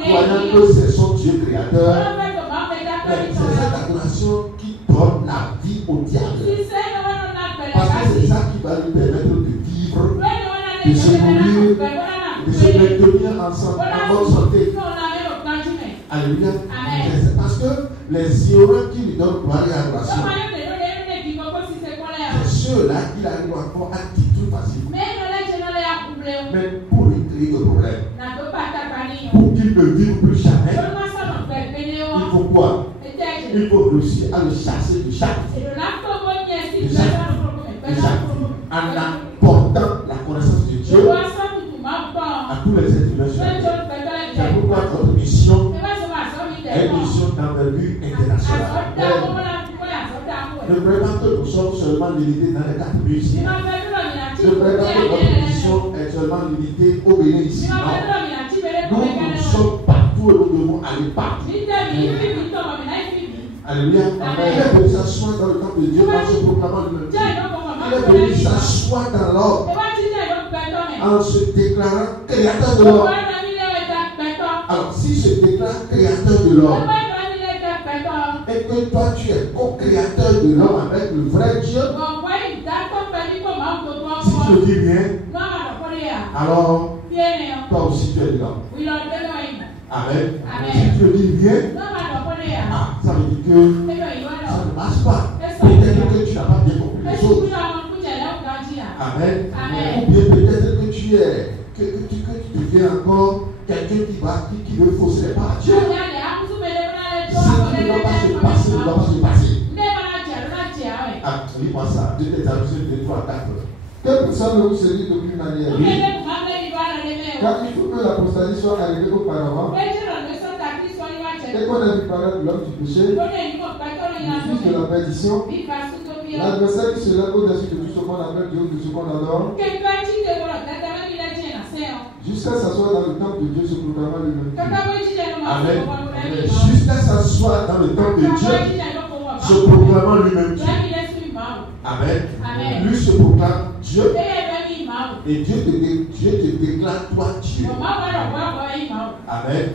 croyant que c'est son Dieu créateur, c'est cette adoration qui donne la vie au diable. Parce que c'est ça qui va lui permettre de vivre, de se nourrir, de se maintenir ensemble, en bonne santé. Alléluia. C'est parce que les ignorants qui lui donnent gloire et adoration, c'est ceux-là qu'il arrive encore à détruire facilement. Mais pour lui créer le problème, pour qu'il ne vive plus jamais, il faut quoi? Il faut réussir à le chasser du chaque. En apportant la connaissance de Dieu à tous les êtres humains. C'est pourquoi notre mission est une mission d'envergure internationale. Ne croyez pas que nous sommes seulement limités dans les 4 ici. Ne croyez pas que notre mission est seulement limitée au Bénin ici. Non. Nous sommes partout et nous devons aller partout. Alléluia. Il est venu s'asseoir dans le camp de Dieu en se proclamant le lundi. Il est venu s'asseoir dans l'ordre en se déclarant créateur de l'ordre. Alors, si se déclare créateur de l'homme et que toi tu es co-créateur de l'homme avec le vrai Dieu, ne dis rien, alors toi aussi tu es dedans. Amen. Si tu ne dis rien, ça veut dire que ça ne marche pas. Peut-être que tu n'as pas bien compris les choses. Amen. Ou bien peut-être que tu deviens encore quelqu'un qui veut fausser les paroles. Ce qui ne doit pas se passer, ne doit pas se passer. Ah, lis-moi ça. 2 Thessaloniciens 2, 3, 4. Quel psalme vous se dit d'aucune manière? Car il faut que l'apostasie soit arrivée auparavant et qu'on ait vu paraître l'homme du péché, le fils de la perdition, l'adversaire qui se lève au-dessus de tout ce qu'on appelle Dieu, de ce qu'on adore, jusqu'à s'asseoir dans le temple de Dieu, se proclamant lui-même. Amen. Jusqu'à s'asseoir dans le temple de Dieu, se proclamant lui-même Dieu. Amen. Lui se proclame Dieu. Et Dieu te déclare toi Dieu. Amen.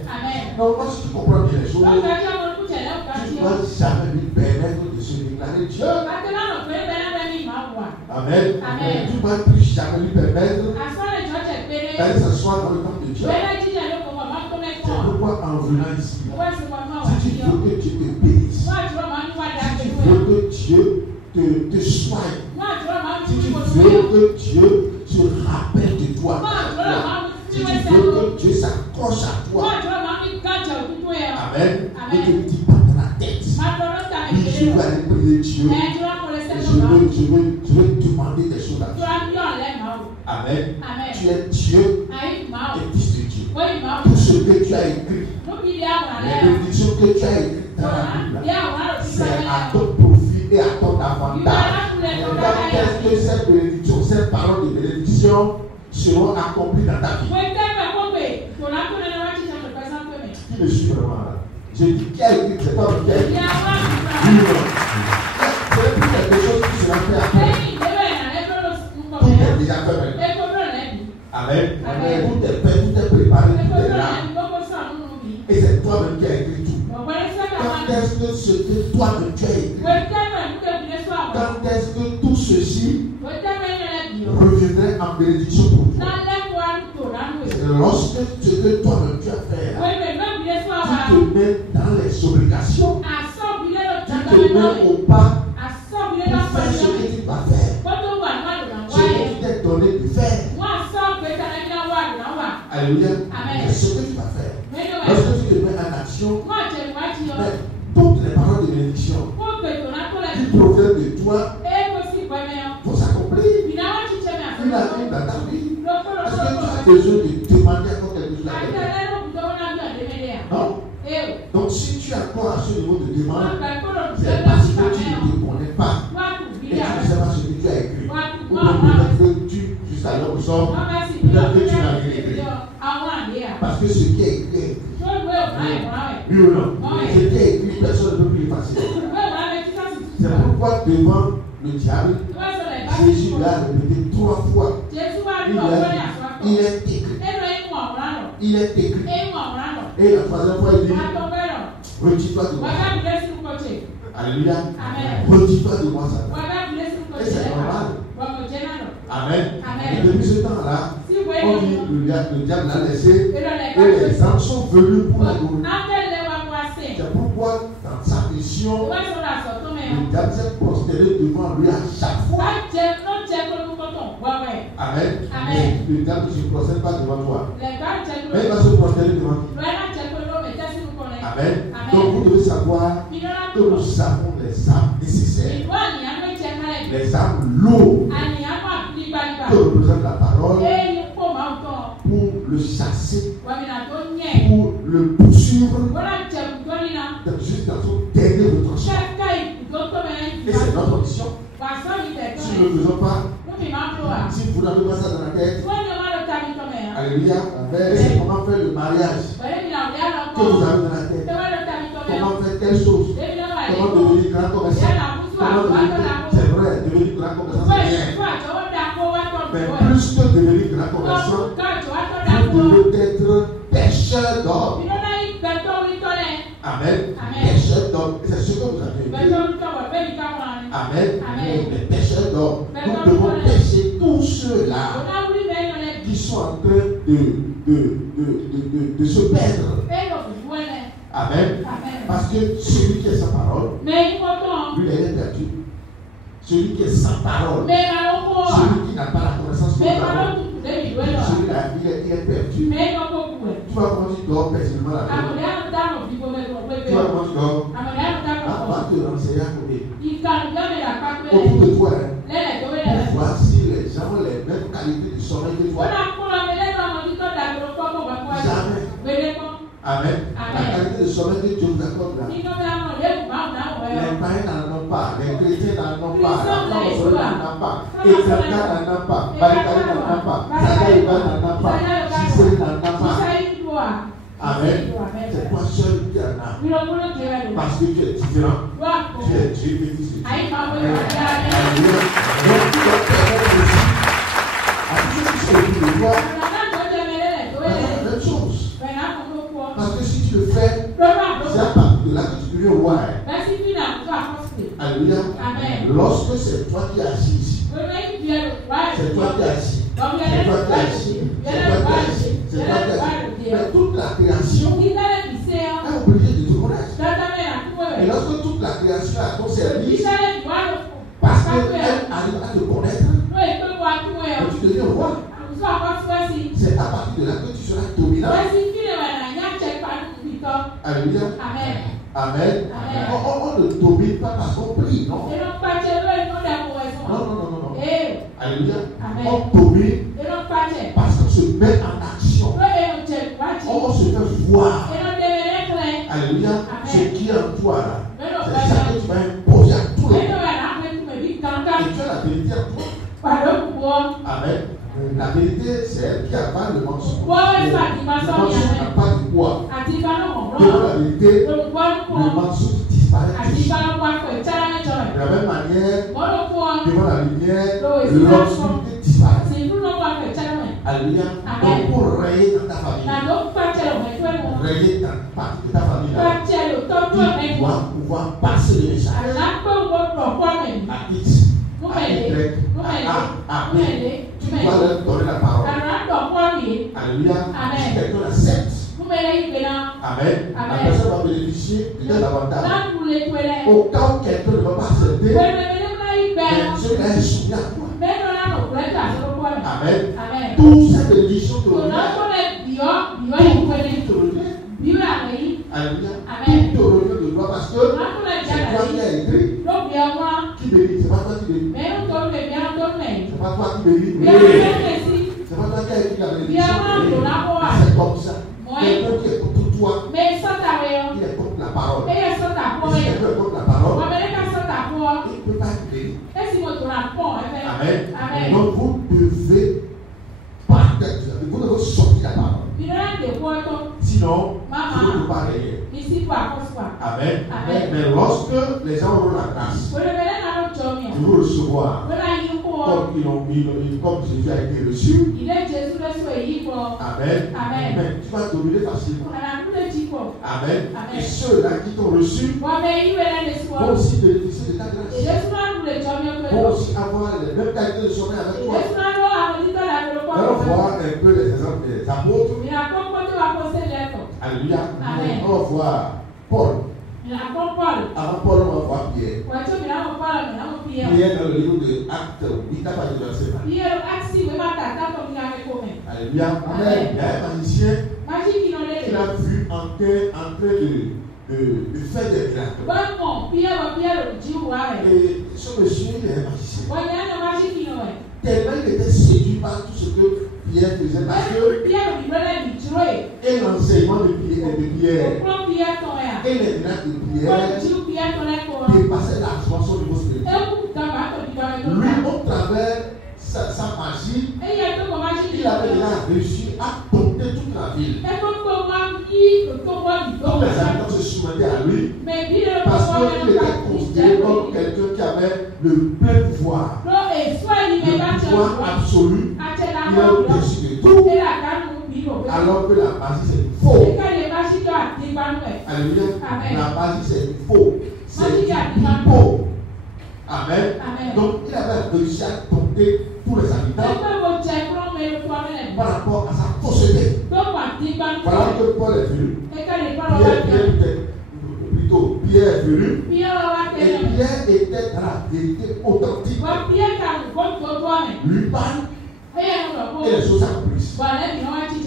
Donc, moi, si tu comprends bien les choses, tu ne dois jamais lui permettre de se déclarer Dieu. Amen. Tu ne dois plus jamais lui permettre d'aller s'asseoir dans le temple de Dieu. C'est pourquoi en venant ici, si tu veux que Dieu te bénisse, si tu veux que Dieu te soigne, si tu veux que Dieu se rappelle de toi, si tu veux que Dieu s'accroche à toi, amen, ne te dis pas dans la tête, oui, je vais aller prier Dieu, et je vais demander des choses à Dieu. Amen. Tu es Dieu et fils de Dieu. Tout ce que tu as écrit, les bénédictions que tu as écrites dans la Bible, c'est à ton profit et à ton avantage. Regarde qu'est-ce que ces bénédictions, ces paroles de bénédiction seront accomplies dans ta vie. Qui me suit vraiment là? Je dis qui a écrit, c'est pas qui a écrit. C'est plus quelque chose qui sera fait après. Tout est déjà fait maintenant. Amen. Tout est fait, tout est préparé, tout est là. Et c'est toi-même qui as écrit tout. Quand est-ce que ce que toi-même tu as écrit, quand est-ce que tout ceci reviendrait en bénédiction pour toi? Lorsque ce que toi-même tu as fait, tu te mets dans les obligations, tu te mets au pas pour faire ce que tu vas faire, ce que tu t'es donné de faire. Alléluia. C'est ce que tu vas faire. Lorsque tu te mets en action, toutes les paroles de bénédiction qui proviennent de toi vont s'accomplir. Il arrive dans ta vie. Est-ce que tu as besoin de demander encore quelque chose à quelqu'un? Non. Donc si tu as encore à ce niveau de demande, c'est parce que tu ne te connais pas et tu ne sais pas ce que tu as écrit. Ou peut-être que jusqu'à l'heure où nous sommes, peut-être que tu n'as rien écrit. Parce que ce qui est écrit est écrit. Oui ou non? Ce qui est écrit, personne ne peut plus l'effacer. C'est pourquoi devant le diable, Jésus l'a répété 3 fois. Il est écrit. Il est écrit. Et la 3e fois, il dit, retire-toi de moi. Alléluia. Retire-toi de moi, ça. Et c'est normal. Amen. Et depuis ce temps-là, on dit, le diable l'a laissé et les âmes sont venus pour la glorifier. C'est pourquoi, dans sa mission, le diable s'est prosterné devant lui à chaque fois. Amen. Le diable ne se prosterne pas devant toi. Mais il va se prosterner devant toi. Amen. Donc vous devez savoir que nous avons les âmes nécessaires. Les âmes lourdes que représente la parole pour le chasser, pour le poursuivre juste dans son dernier retranchement. Et c'est notre mission. Si nous ne le faisons pas, si vous n'avez pas ça dans la tête, alléluia, c'est comment faire le mariage que vous avez dans la tête. Comment faire telle chose. Comment devenir grand commerçant. Comment devenir, c'est vrai, devenir grand commerçant, c'est rien. Mais plus que devenir grand commerçant, vous devez être pêcheur d'hommes. Amen. Pêcheur d'hommes. C'est ce que vous avez dit. Amen. Les pêcheurs d'hommes. Nous devons pêcher tous ceux-là de se perdre. Amen. Parce que celui qui est sans parole, lui, il est perdu. Celui qui est sans parole, celui qui n'a pas la connaissance de parole, celui-là, il est perdu. Tu vois comment tu dors personnellement la nuit. Tu vois comment tu dors. On va te renseigner à côté. Autour de toi, pour voir si les gens ont les mêmes qualités de sommeil que toi. Jamais. Amen. La qualité de sommeil que Dieu nous accorde là. Les païens n'en ont pas, les chrétiens n'en ont pas, la femme n'en a pas, Etranga n'en a pas, Barikari n'en a pas, Sagaïba n'en a pas, Cissé n'en a pas. Amen. C'est toi seul qui en a. Parce que tu es différent. Tu es différent. Donc tu dois permettre aussi à tous ceux qui sont autour de toi la même chose. Parce que si tu le fais, c'est à partir de là que tu deviens roi. Alléluia. Lorsque c'est toi qui es assis ici, c'est toi qui es assis, c'est toi qui es assis, c'est toi qui es assis, c'est toi qui es assis. Mais toute la création est obligée de te connaître. Et lorsque toute la création est à ton service, parce qu'elle arrive à te connaître, tu deviens roi. C'est à partir de là que tu seras dominant. Alléluia. Amen. On ne domine pas parce qu'on prie, non? Non. Alléluia. On domine parce qu'on se met en action. On se fait voir. Alléluia. Ce qui est en toi, c'est ça que tu vas imposer à tous les gens. Et tu as la vérité en toi. Amen. La vérité, c'est elle qui avale le mensonge. Le mensonge n'a pas de poids. Devant la vérité, le mensonge disparaît. De la même manière, devant la lumière, l'obscurité disparaît. Alléluia. Donc pour rayer dans ta famille, rayer dans partie de ta famille, tu dois pouvoir passer le message. À X, à Y, à A, à B. Tu dois leur donner la parole. Alléluia. Si quelqu'un accepte, amen, la personne va bénéficier de davantage. Au cas où quelqu'un ne va pas accepter, celui-là est soumis à toi. Amen. Toutes ces bénédictions te reviennent. Alléluia. Tout te revient de toi parce que c'est toi qui as écrit. Qui bénit? C'est pas toi qui bénit. C'est pas toi qui bénit. C'est pas toi qui as écrit la bénédiction. C'est comme ça. Quelqu'un qui est contre toi, il est contre la parole. Et si quelqu'un est contre la parole, il ne peut pas être béni. Amen. Donc vous devez partager, vous devez sortir la parole. Sinon, vous ne pouvez pas régner. Amen. Mais lorsque les gens auront la grâce, ils vont recevoir comme Jésus a été reçu. Amen. Mais tu vas dominer facilement. Amen. Et ceux-là qui t'ont reçu vont aussi bénéficier de ta grâce. Vont aussi avoir les mêmes qualités de sommeil avec toi. On va voir un peu les exemples des apôtres. Alléluia. On va voir Paul. Avant Paul, on va voir Pierre. Pierre dans le livre de Actes 8, à partir du verset 20. Alléluia. Il y a un magicien qui l'a vu en train de faire des miracles. Et ce monsieur, il est un magicien. Tellement il était séduit par tout ce que Pierre faisait parce que et l'enseignement de Pierre et les miracles de Pierre dépassaient largement son niveau spirituel. Lui, au travers sa magie, il avait déjà réussi à dompter toute la ville. Donc les habitants se soumettaient à lui parce qu'il était considéré comme quelqu'un qui avait le plein pouvoir. Le pouvoir absolu, il est au-dessus de tout. Alors que la magie c'est faux. Alléluia. La magie c'est faux. C'est du faux. Amen. Donc il avait réussi à dompter tous les habitants par rapport à sa fausseté. Pierre est venu. Et Pierre était dans la vérité authentique. Lui parle. Et les choses s'accomplissent.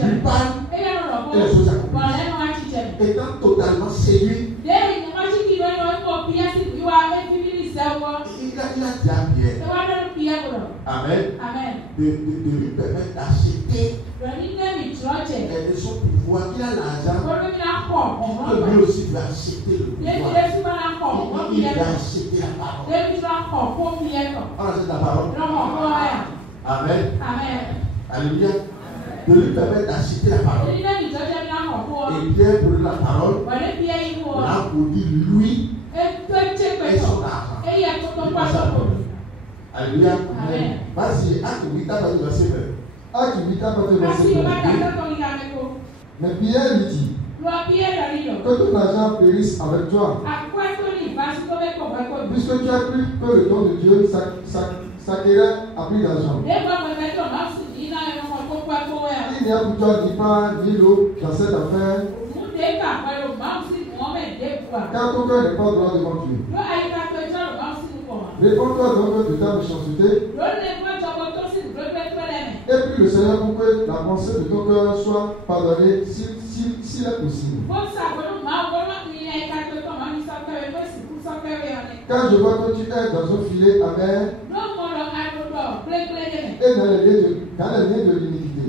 Lui parle. Et les choses s'accomplissent. Étant totalement séduit. Il a dit à Pierre. Amen. De lui permettre d'acheter son pouvoir. Il a l'argent. Lui aussi doit acheter le pouvoir. Il doit acheter la parole. On achète la parole. Amen. Alléluia. De lui permettre d'acheter la parole. Et Pierre prenait la parole. Là pour dire lui et son argent. Alléluia. Vas-y, acte 8 à partir du verset 20. Acte 8 à partir du verset 20. Mais Pierre lui dit que ton argent périsse avec toi. Puisque tu as cru que le don de Dieu s'acquérait à prix d'argent. Il n'y a pour toi ni pain ni l'eau dans cette affaire. Car ton cœur n'est pas droit devant Dieu. Réponds-toi donc de ta méchanceté. Et puis le Seigneur pour que la pensée de ton cœur soit pardonnée s'il est possible. Car je vois que tu es dans un filet amer et dans les liens de l'iniquité.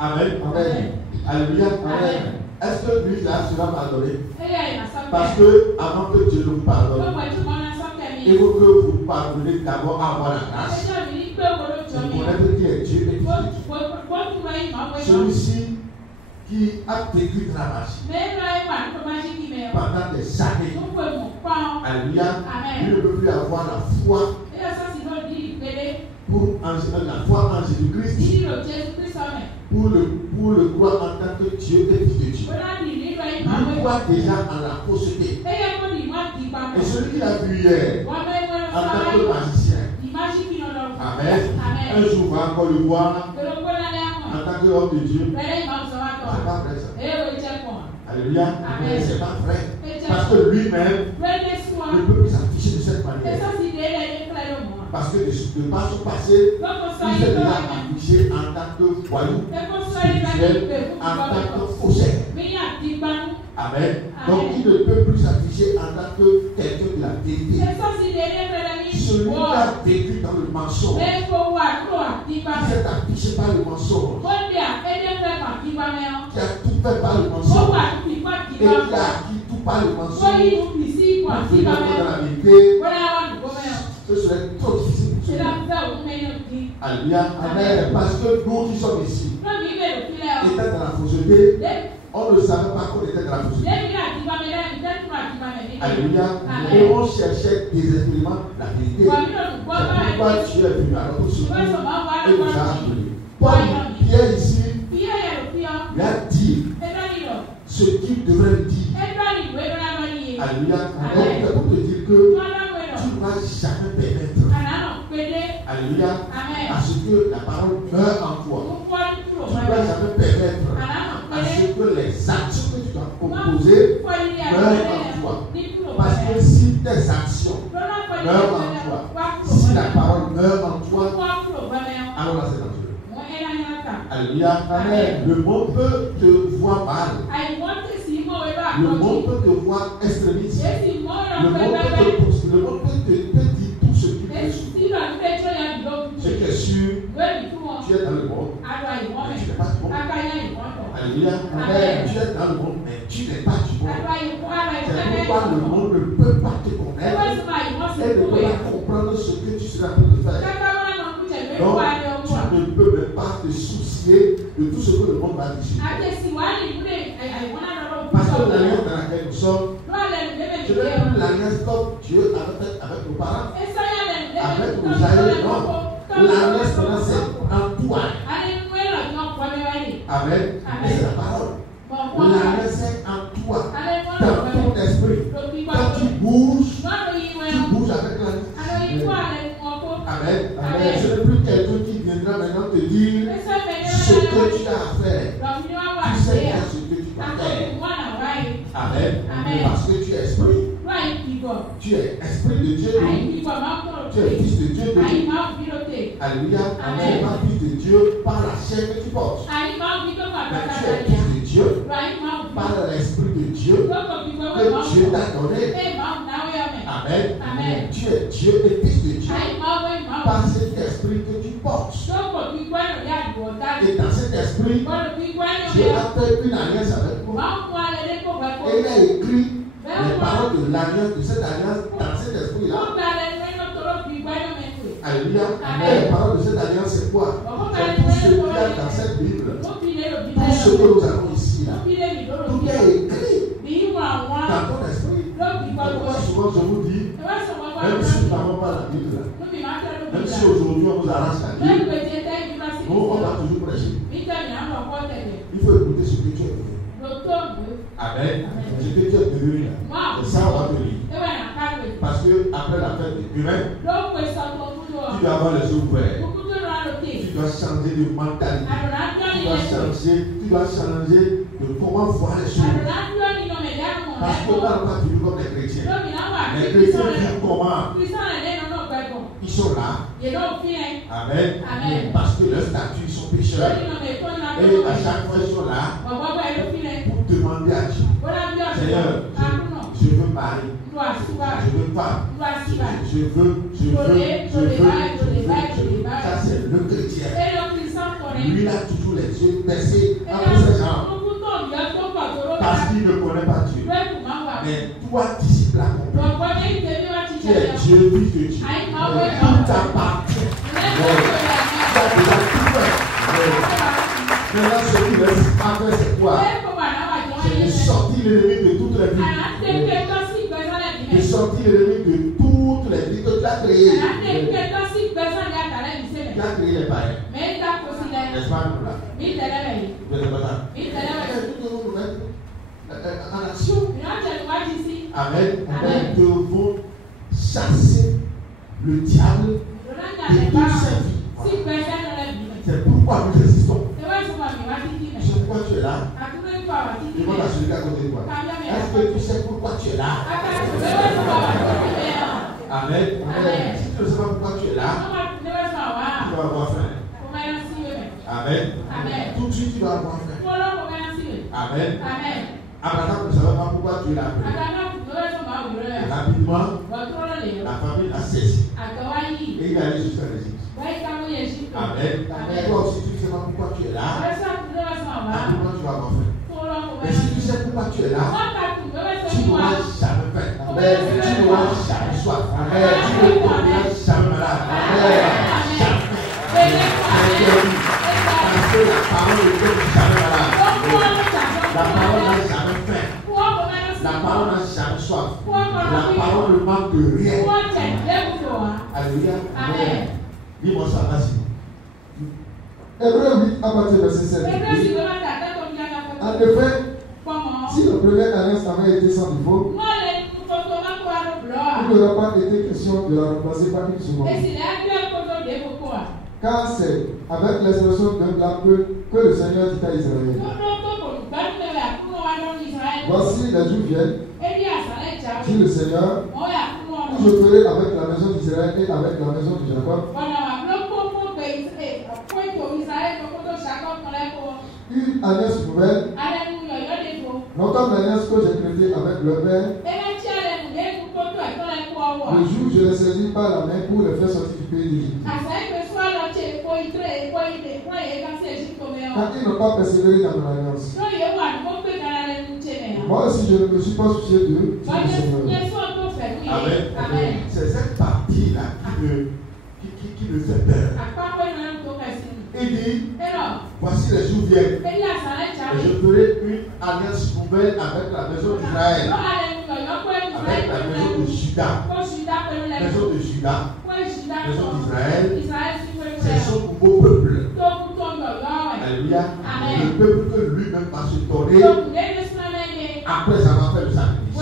Amen. Alléluia. Est-ce que lui là sera pardonné? Parce que avant que Dieu nous pardonne, il faut que vous pardonnez d'abord avant la grâce. Vous connaissez qui est Dieu et qui est Dieu. Celui-ci qui a vécu dans la magie pendant des années. Alléluia. Il ne peut plus avoir la foi pour la foi en Jésus-Christ. Pour le croire en tant que Dieu et Fils de Dieu. Il croit déjà en la fausseté. Et celui qui l'a vu hier en tant que magicien. Amen. Un jour va encore le voir en tant qu'homme de Dieu. C'est pas vrai ça. Alléluia. C'est pas vrai. Parce que lui-même ne peut plus s'afficher de cette manière. Parce que de par son passé, il s'est déjà affiché en tant que voyou spirituel, en tant que faussaire. Amen. Donc il ne peut plus s'afficher en tant que quelqu'un de la vérité. Celui qui a vécu dans le mensonge, qui s'est affiché par le mensonge, qui a tout fait par le mensonge, et qui a acquis tout par le mensonge, pour venir dans la vérité, ce serait trop difficile pour celui. Alléluia. Amen. Parce que nous qui sommes ici, étant dans la fausseté, on ne savait pas qu'on était dans la fausseté. Alléluia. Et on cherchait désespérément la vérité. C'est pourquoi tu es venu à notre secours et nous a appelés. Paul, Pierre ici, lui a dit ce qu'il devrait dire. Alléluia. Donc c'est pour te dire que tu ne vas jamais permettre, alléluia, à ce que la parole meure en toi. Tu ne vas jamais permettre à ce que les actions que tu dois composer meurent en toi. Parce que si tes actions meurent en toi, si la parole meurt en toi, alors là c'est dangereux. Alléluia. Amen. Le monde peut te voir mal. Le monde peut te voir extrémiste. Le monde peut te dire tout ce qui est sûr. Ce qui est sûr, tu es dans le monde, mais tu n'es pas du monde. Alléluia. Tu es dans le monde, mais tu n'es pas du monde. C'est pourquoi le monde ne peut pas te connaître et ne peut pas comprendre ce que tu seras en train de faire. Donc, tu ne peux même pas te soucier de tout ce que le monde va dire. Parce que l'alliance dans laquelle nous sommes, je ne veux plus l'alliance comme Dieu avait fait avec nos parents, avec nos aïeux. Non, l'alliance maintenant c'est en toi. Amen. Et c'est la parole. L'alliance c'est en toi, dans ton esprit. Quand tu bouges avec l'alliance. Amen. Amen. Ce n'est plus quelqu'un qui viendra maintenant te dire ce que tu as à faire. Tu sais ce que tu dois faire. Parce que tu es esprit. Tu es esprit de Dieu. Tu es fils de Dieu. Alléluia. Tu n'es pas fils de Dieu par la chair que tu portes. Mais tu es fils de Dieu par l'esprit de Dieu que Dieu t'a donné. Amen. Tu es Dieu et fils de Dieu par cet esprit que tu portes. Et dans cet esprit, Dieu a fait une alliance avec vous. Et il a écrit les paroles de l'alliance, de cette alliance dans cet esprit-là. Alléluia. Les paroles de cette alliance, c'est quoi? C'est tout ce qu'il y a dans cette Bible. Tout ce que nous avons ici, là. Tout est écrit dans ton esprit. Moi, souvent, je vous dis, même si nous n'avons pas la Bible, là, même si aujourd'hui on nous arrache la Bible, nous, on va toujours prêcher. Il faut écouter ce que tu es devenu. Amen. Ce que tu es devenu là. Et ça, on va te lire. Parce que après la fête de Purin, tu dois avoir les yeux ouverts. Tu dois changer de mentalité. Tu dois changer de comment voir les choses. Parce qu'on n'a pas vivre comme les chrétiens. Les chrétiens vivent comment? Ils sont là. Amen. Parce que leurs statuts sont pécheurs. Et à chaque fois ils sont là pour demander à Dieu. Seigneur, je veux marier. Je veux pas. Je veux. Ça c'est le chrétien. Lui il a toujours les yeux baissés entre ses jambes. Parce qu'il ne connaît pas Dieu. Mais toi, disciple, tu es Dieu, fils de Dieu. Tout t'appartient. Tu as déjà tout fait. Maintenant, ce qui reste à faire, c'est quoi? C'est de sortir l'ennemi de toutes les vies. De sortir l'ennemi de toutes les vies que tu as créées. Tu as créé les païens. N'est-ce pas, nous là? Vous êtes pas ça? Nous devons nous mettre en action. Amen. Nous devons chasser le diable de toute sa vie. C'est pourquoi nous résistons. C'est pourquoi tu es là. Demande à celui qui est à côté de toi. Est-ce que tu sais pourquoi tu es là? Amen. Si tu ne sais pas pourquoi tu es là, tu vas avoir faim. Amen. Tout de suite, tu vas avoir faim. Amen. Abraham ne savait pas pourquoi Dieu l'a appelé. Rapidement, la famille l'a saisi. Et il est allé jusqu'à l'Égypte. Amen. Toi aussi, tu ne sais pas pourquoi tu es là. Rapidement, tu vas avoir faim. Mais si tu sais pourquoi tu es là, tu n'auras jamais faim. Tu n'auras jamais soif. Tu ne deviendras jamais malade. Parce que la parole de Dieu n'est jamais malade. La parole n'a jamais faim. La parole n'a jamais soif. La parole ne manque de rien. Alléluia. Dis-moi ça, vas-y. Hébreux 8, à partir du verset 7. En effet, si la première alliance avait été sans défaut, il n'aurait pas été question de la remplacer par une seconde. Car c'est avec l'expression d'un blanc que le Seigneur dit à Israël. Voici les jours viennent, dit le Seigneur, où je ferai avec la maison d'Israël et avec la maison de Jacob une alliance nouvelle, non comme l'alliance que j'ai traitée avec le Père, le jour où je les saisis par la main pour les faire sortir du pays d'Égypte. Car ils n'ont pas persévéré dans mon alliance. Moi aussi, je ne me suis pas soucié d'eux, dit le Seigneur. Amen. C'est cette partie-là qui me fait peur. Il dit, voici les jours viennent. Et je ferai une alliance nouvelle avec la maison d'Israël. Avec la maison de Juda. Maison de Juda. Maison d'Israël. C'est son nouveau peuple. Alléluia. Le peuple que lui-même va se donner après avoir fait le sacrifice.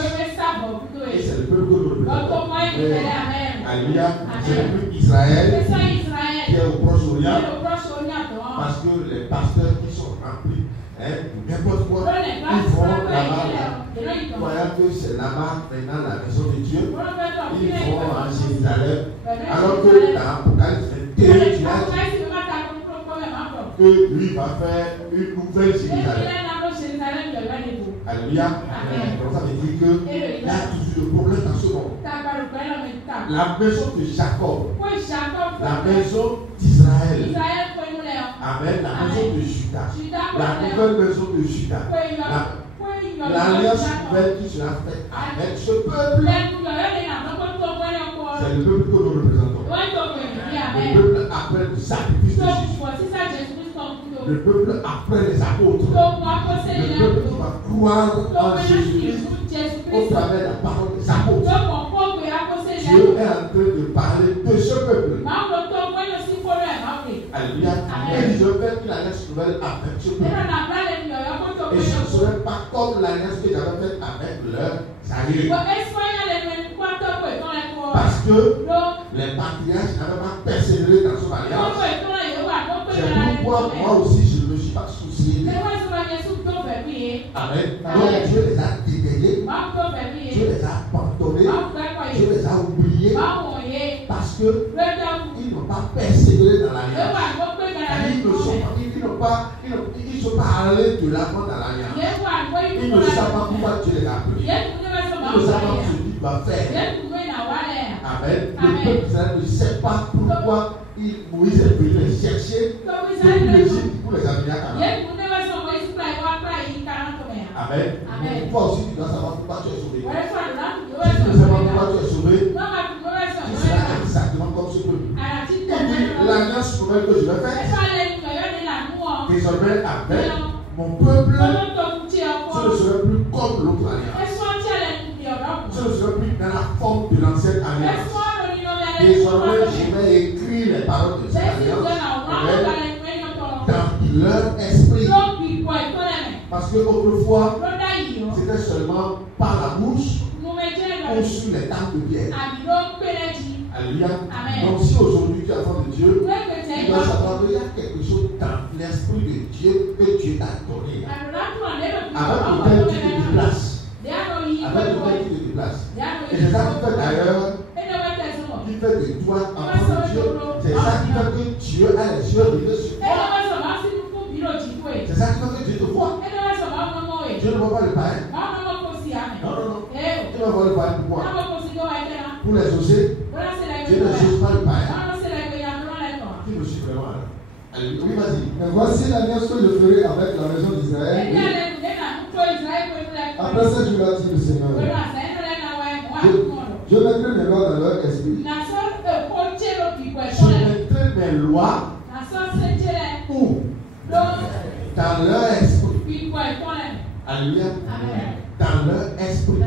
Et c'est le peuple que nous représentons. Alléluia. C'est le peuple Israël qui est au Proche-Orient. Parce que les pasteurs qui sont remplis, n'importe quoi, ils vont là-bas, Voyant que c'est là-bas maintenant la maison de Dieu, ils vont à Jérusalem. Alors que dans Apocalypse 21, tu as dit que lui va faire une nouvelle Jérusalem. Alléluia. Donc ça veut dire qu'il y a toujours des problèmes dans ce monde. La maison de Jacob, la maison d'Israël, amen, la maison de Judas, la nouvelle maison de Judas, l'alliance nouvelle qui sera faite avec ce peuple. C'est le peuple que nous représentons. Le peuple après le sacrifice de Jésus. Le peuple après les apôtres. Le peuple qui va croire en Jésus au travers de la parole des apôtres. Dieu est en train de parler de ce peuple. Alléluia. Et je veux que l'alliance nouvelle avec ce peuple. Et ce ne serait pas comme l'alliance que j'avais faite avec leur arrière. Parce que les patriarches n'avaient pas persévéré dans son alliance. C'est pourquoi moi aussi je ne me suis pas soucié. Amen. Donc Dieu les a dédaignés. Dieu les a abandonnés. Dieu les a oubliés. Parce qu'ils n'ont pas persévéré dans l'alliance. Ils ne sont pas allés de l'avant dans l'alliance. Ils ne savent pas pourquoi Dieu les a appelés. Ils ne savent pas ce qu'il va faire. Amen. Le peuple d'Israël ne sait pas pourquoi Moïse est venu les chercher depuis l'Égypte pour les amener à Canaan. Amen. Toi aussi, tu dois savoir pourquoi tu es sauvé. Si tu ne sais pas pourquoi tu es sauvé, tu seras exactement comme ce peuple. L'alliance nouvelle que je vais faire, désormais avec mon peuple, ce ne serait plus comme l'autre alliance. Ce ne serait plus dans la forme de l'ancienne alliance. Désormais, je vais écrire les paroles de cette alliance dans leur esprit. Parce que autrefois, c'était seulement par la bouche ou sur les tables de pierre. Alléluia. Donc si aujourd'hui tu es enfant de Dieu, tu dois savoir qu'il y a quelque chose dans l'esprit de Dieu que Dieu t'a donné. Avec lequel tu te déplaces. Avec lequel tu te déplaces. Et c'est ça qui fait d'ailleurs, qui fait de toi enfant de Dieu. C'est ça qui fait que Dieu a les yeux rivés sur toi. C'est ça qui fait que Dieu te voit. Dieu ne voit pas le païen. Non. Tu vas voir le païen pourquoi? Pour les oser. Dieu ne juge pas le païen. Qui me suit vraiment là? Allez, oui, vas-y. Mais voici l'alliance que je ferai avec la maison d'Israël. Après ça, je leur dis le Seigneur. Je mettrai mes lois dans leur esprit. Je mettrai mes lois où? Dans leur esprit. Alléluia. Dans leur esprit.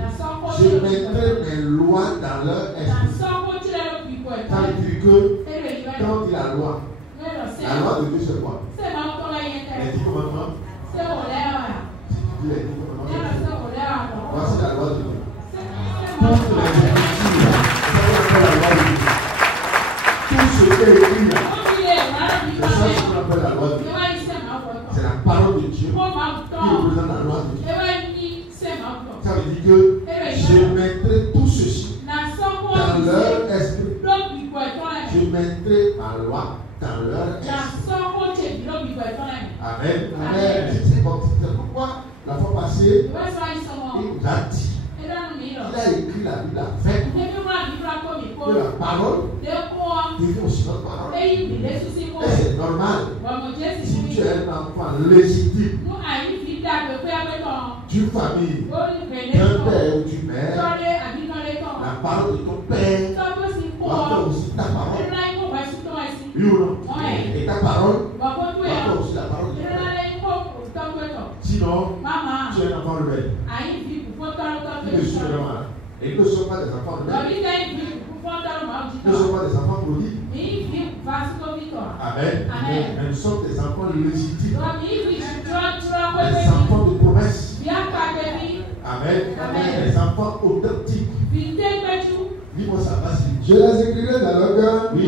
Je mettrai mes lois dans leur esprit. Ça veut dire que quand on dit la loi de Dieu c'est quoi? Les 10 commandements. Si tu dis les 10 commandements, voici la loi de Dieu. Toutes les écritures, c'est ça qu'on appelle la loi de Dieu. Tout ce qui est écrit là, c'est ça qu'on appelle la loi de Dieu. C'est la parole de Dieu qui représente la loi de Dieu. Ça veut dire que je mettrai tout ceci dans leur esprit. Je mettrai ma loi dans leur esprit. Amen. C'est pourquoi la fois passée, il nous a dit, il a écrit la Bible avec que la parole devient aussi notre parole. Et c'est normal. Si tu es un enfant légitime d'une famille, d'un père ou d'une mère, la parole de ton père va faire aussi ta parole. Oui ou non? Et ta parole va faire aussi la parole de ton père. Sinon, tu es un enfant rebelle. Qui ne suit vraiment là. Et ne sont pas des enfants rebelles. Ne sont pas des enfants prodiges. Amen. Mais nous sommes des enfants légitimes. Des enfants de promesse. Amen. Des enfants authentiques. Dis-moi ça, vas-y. Je les écrirai dans leur cœur. Oui.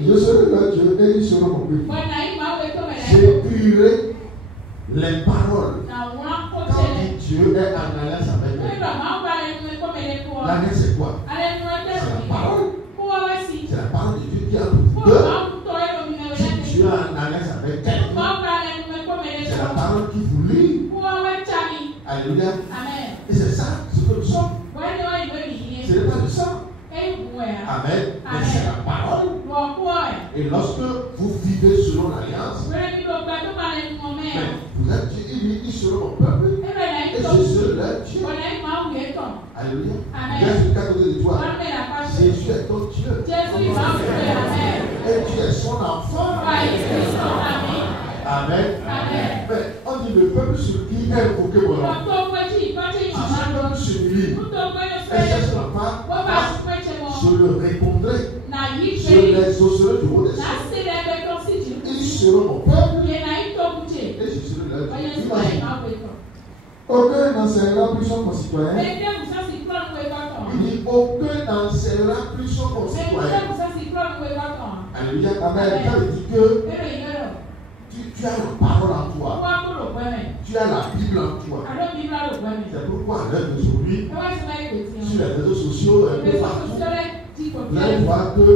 Je serai leur Dieu et ils seront mon peuple. J'écrirai les paroles Dieu est en alliance avec elle. L'alliance c'est quoi? C'est la parole. C'est la parole de Dieu qui a deux. Si Dieu est en alliance avec elle, c'est la parole qui vous lie. Alléluia. Et c'est ça ce que nous sommes. Ce n'est pas du sang. Amen. Mais c'est la parole. Et lorsque vous vivez selon l'alliance, vous êtes unis selon mon peuple. Et je serai leur Dieu. Alléluia. Regarde ce côté de toi. Jésus est ton Dieu. Et tu es son enfant. Amen. Mais on dit le peuple sur qui est invoqué mon nom. Si ce peuple s'humilie et cherche ma part, je le répondrai. Je les exaucerai du haut des cieux. Ils seront mon peuple et je serai leur Dieu. Aucun n'enseignera plus son concitoyen. Il dit aucun n'enseignera plus son concitoyen. Alléluia. Amen. Ça veut dire que tu as la parole en toi. Tu as la Bible en toi. C'est pourquoi à l'heure d'aujourd'hui, sur les réseaux sociaux, un peu partout, vous allez voir que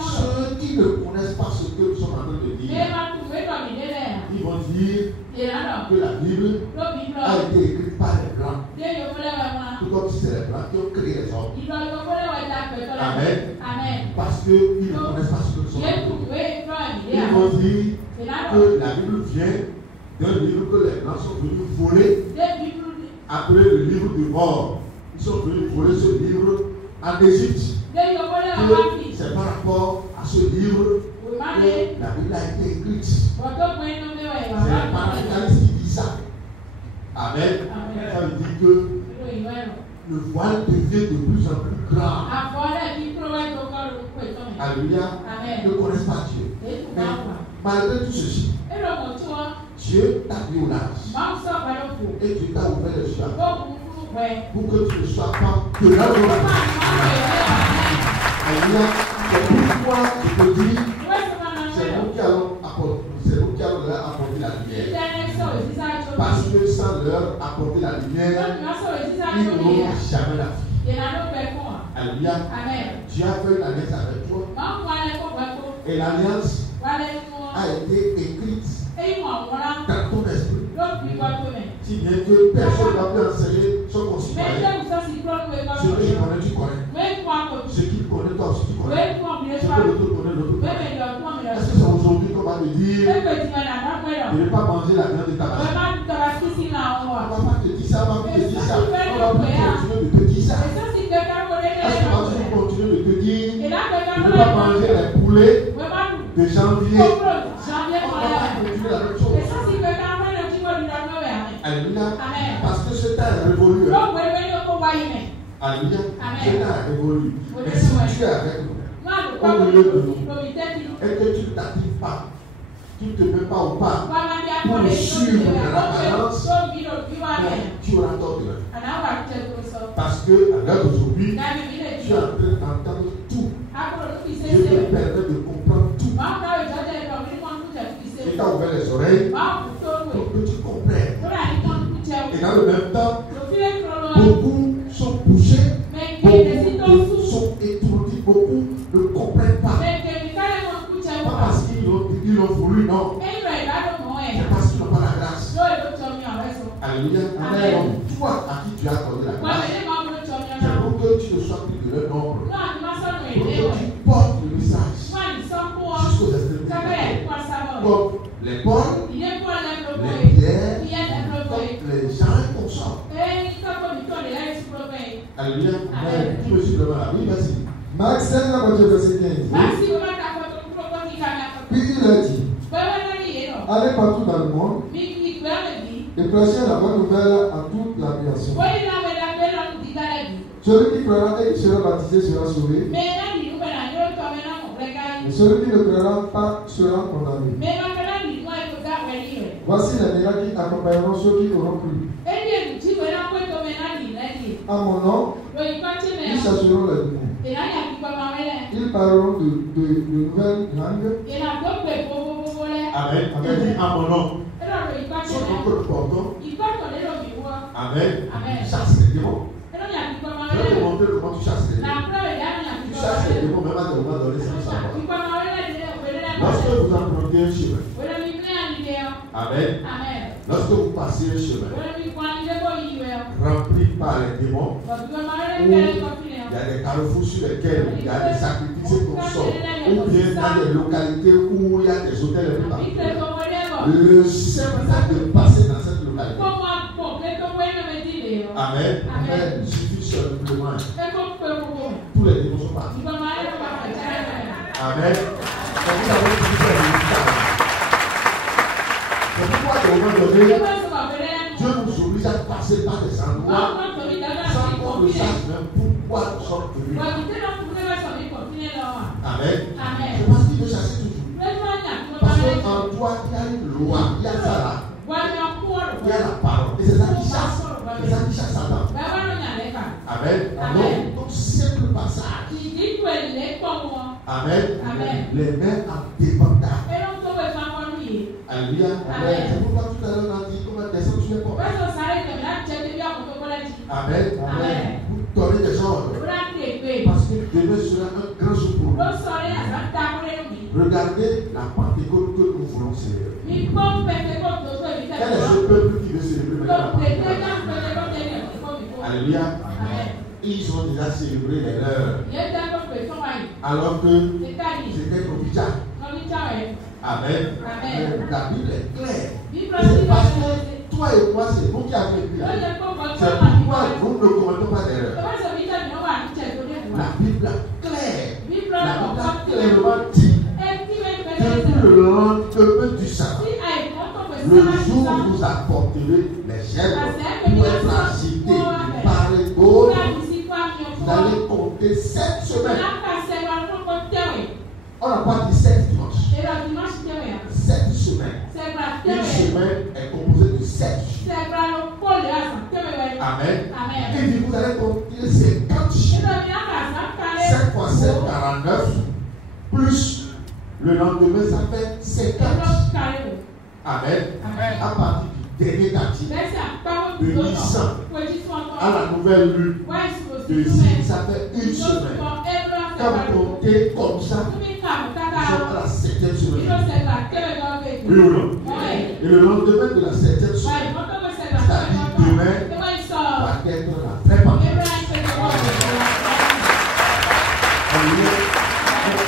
ceux qui ne connaissent pas ce que nous sommes en train de dire, ils vont dire que la Bible a été écrite par les Blancs. Tout comme si c'est les Blancs qui ont créé les hommes. Amen. Parce qu'ils ne connaissent pas ce que nous sommes en train de dire. Ils vont dire que la Bible vient d'un livre que les Blancs sont venus voler, appelé le livre du mort. Ils sont venus voler ce livre en Égypte. C'est par rapport à ce livre que la Bible a été écrite. C'est la paracaliste qui dit ça. Amen. Ça veut dire que le voile devient de plus en plus grand. Alléluia. Ils ne connaissent pas Dieu. Mais malgré tout ceci, Dieu t'a mis au large. Et Dieu t'a ouvert les yeux pour que tu ne sois pas que là. Alléluia. C'est pourquoi je te dis, c'est nous qui allons leur apporter la lumière. Parce que sans leur apporter la lumière, ils n'auront jamais la vie. Alléluia. Dieu a fait une alliance avec toi. Et l'alliance a été écrite dans ton esprit. Si bien que personne ne va plus enseigner son concitoyen. Ce que je connais, tu connais. Ce qu'il connaît, toi aussi, tu connais. Ce que l'autre connaît, l'autre connaît. Est-ce que c'est aujourd'hui qu'on va te dire de ne pas manger la viande de ta mère? On ne va pas te dire ça, on va te dire ça. On va continuer de te dire ça. Est-ce qu'on va continuer de te dire de ne pas manger les poulets de janvier? On va continuer la même chose. Alléluia. Parce que ce temps est révolu. Alléluia. Ce temps est révolu. Mais si tu es avec nous, au milieu de nous, et que tu ne t'actives pas, tu ne te mets pas au pas pour le suivre de l'apparence, tu auras tort de l'être. Parce que à l'heure d'aujourd'hui, tu es en train d'entendre tout. Dieu te permet de comprendre tout. Il t'a ouvert les oreilles pour que tu comprennes. Et dans le même temps, beaucoup sont touchés, beaucoup sont étourdis, beaucoup ne comprennent pas. Pas parce qu'ils l'ont voulu, non. C'est parce qu'ils n'ont pas la grâce. Alléluia. Amen. Toi, à qui tu as accordé la grâce, c'est pour que tu ne sois plus de leur nombre. Pour que tu portes le message jusqu'aux extrémités. Comme les Paul, les Pierre, les gens comme ça. Alléluia. Amen. Qui me suit devant la Bible, merci. Marc 5, verset 15. Puis il a dit, allez partout dans le monde et prêchez la bonne nouvelle à toute la création. Celui qui croira et qui sera baptisé sera sauvé. Et celui qui ne croira pas sera condamné. Voici les miracles qui accompagneront ceux qui auront cru. À mon nom, ils chasseront les démons. Ils parleront de nouvelles langues. Amen. Amen. À mon nom. Son nom que nous portons Amen. Chasse les démons. Je vais te montrer comment tu chasses les démons. Tu chasses les démons même à des moments donnés sans savoir. Lorsque vous empruntez un chemin. Amen. Lorsque vous passez un chemin rempli par les démons, où il y a des carrefours sur lesquels il y a des sacrifices qu'on sort, ou bien dans des localités où il y a des hôtels et tout partout. Le simple fait de passer dans cette localité. Amen. Amen. Il suffit simplement. Tous les démons sont partis. Amen. C'est pourquoi à un moment donné, Dieu nous oblige à passer par des endroits sans qu'on ne sache même pourquoi nous sommes venus. Amen. C'est parce qu'il veut chasser toujours. Parce qu'en toi, il y a une loi, il y a ça là. Il y a la parole. Et c'est ça qui chasse. C'est ça qui chasse Satan. Amen. Donc, simple passage. Amen. Les mains en débandage. Alléluia. C'est pourquoi tout à l'heure on a dit comment descendre sur les portes. Amen. Vous donnez des ordres. Parce que demain sera un grand jour pour nous. Regardez la Pentecôte que nous voulons célébrer. Quel est ce peuple qui veut célébrer maintenant la Pentecôte? Alléluia. Ils ont déjà célébré les leurs. Alors que c'était Novita. Amen. La Bible est claire. C'est parce que toi et moi, c'est vous qui avez écrit. C'est pourquoi nous ne commettons pas d'erreur. La Bible est claire. La Bible a clairement dit que le lendemain du sabbat, le jour où vous apporterez les chèvres pour être agités du part et d'autre, vous allez compter 7 semaines. On n'a pas dit 7 dimanches. 7 semaines. Une semaine est composée de 7 jours. Amen. Et puis vous allez compter 50 jours. 7 fois 7, 49. Plus le lendemain, ça fait 50. Amen. À partir du dernier quartier de Nissan à la nouvelle lune de Zine, ça fait une semaine. Quand vous comptez comme ça, nous sommes à la 7e semaine. Oui ou non? Et le lendemain de la 7e semaine, c'est-à-dire demain, va être la vraie Pentecôte.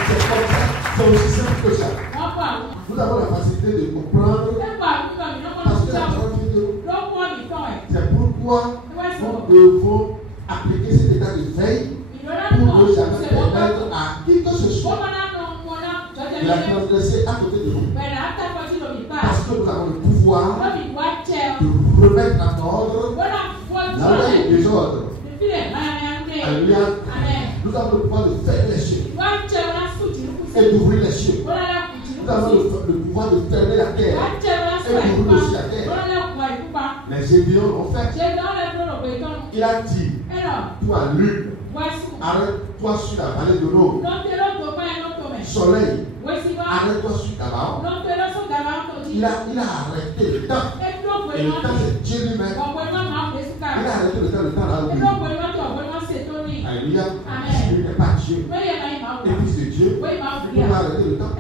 C'est comme ça, c'est aussi simple que ça. Nous avons la facilité de comprendre parce que la parole vient de nous. C'est pourquoi nous devons appliquer cet état de veille pour ne jamais permettre à qui que ce soit de la transgresser à côté de nous. Parce que nous avons le pouvoir de remettre en ordre là où il y a des désordres. Alléluia. Nous avons le pouvoir de faire les cieux et d'ouvrir les cieux. Nous avons le pouvoir de fermer la terre et d'ouvrir aussi la terre. Les Gédéons l'ont fait. Il a dit, toi lune, arrête-toi sur la vallée de l'eau. Soleil, arrête-toi sur Gabaon. Il a arrêté le temps. Et le temps, c'est Dieu lui-même. Il a arrêté le temps là où il est. Alléluia. Il n'est pas Dieu. Et puis c'est Dieu. Il va arrêter le temps.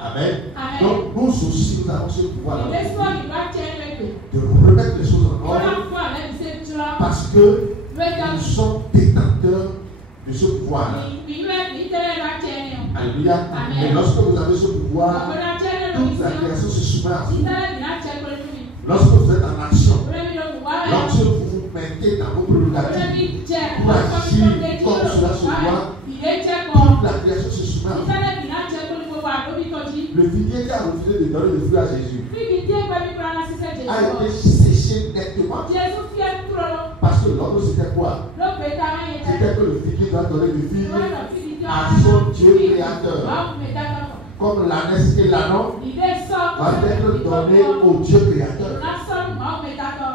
Amen. Donc nous aussi, nous avons ce pouvoir de remettre les choses en ordre. Parce que nous sommes détenteurs de ce pouvoir. Alléluia. Et lorsque vous avez ce pouvoir, toute la création se soumet à vous. Lorsque vous êtes en action, lorsque vous vous mettez dans vos prérogatives pour agir comme cela se doit, toute la création se soumet à vous. Le figuier qui a refusé de donner le fruit à Jésus a été séché nettement. Parce que l'ordre c'était quoi? C'était que le figuier doit donner le fruit à son Dieu créateur. Comme l'ânesse et l'ânon va être donné au Dieu créateur.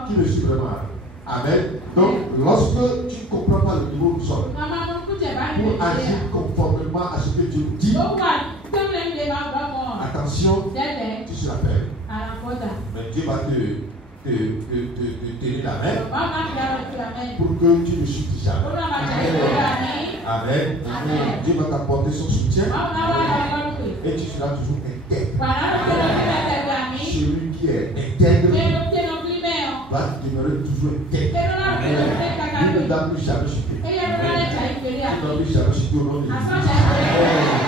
Qui me suit vraiment? Amen. Donc, lorsque tu ne comprends pas le niveau où nous sommes, pour agir conformément à ce que Dieu dit, attention, tu seras faible. Mais Dieu va te tenir la main pour que tu ne chutes jamais. Amen. Dieu va t'apporter son soutien et tu seras toujours intègre. Celui qui est intègre va demeurer toujours intègre. Il ne doit plus jamais chuter. Il ne doit plus jamais chuter au nom de Jésus.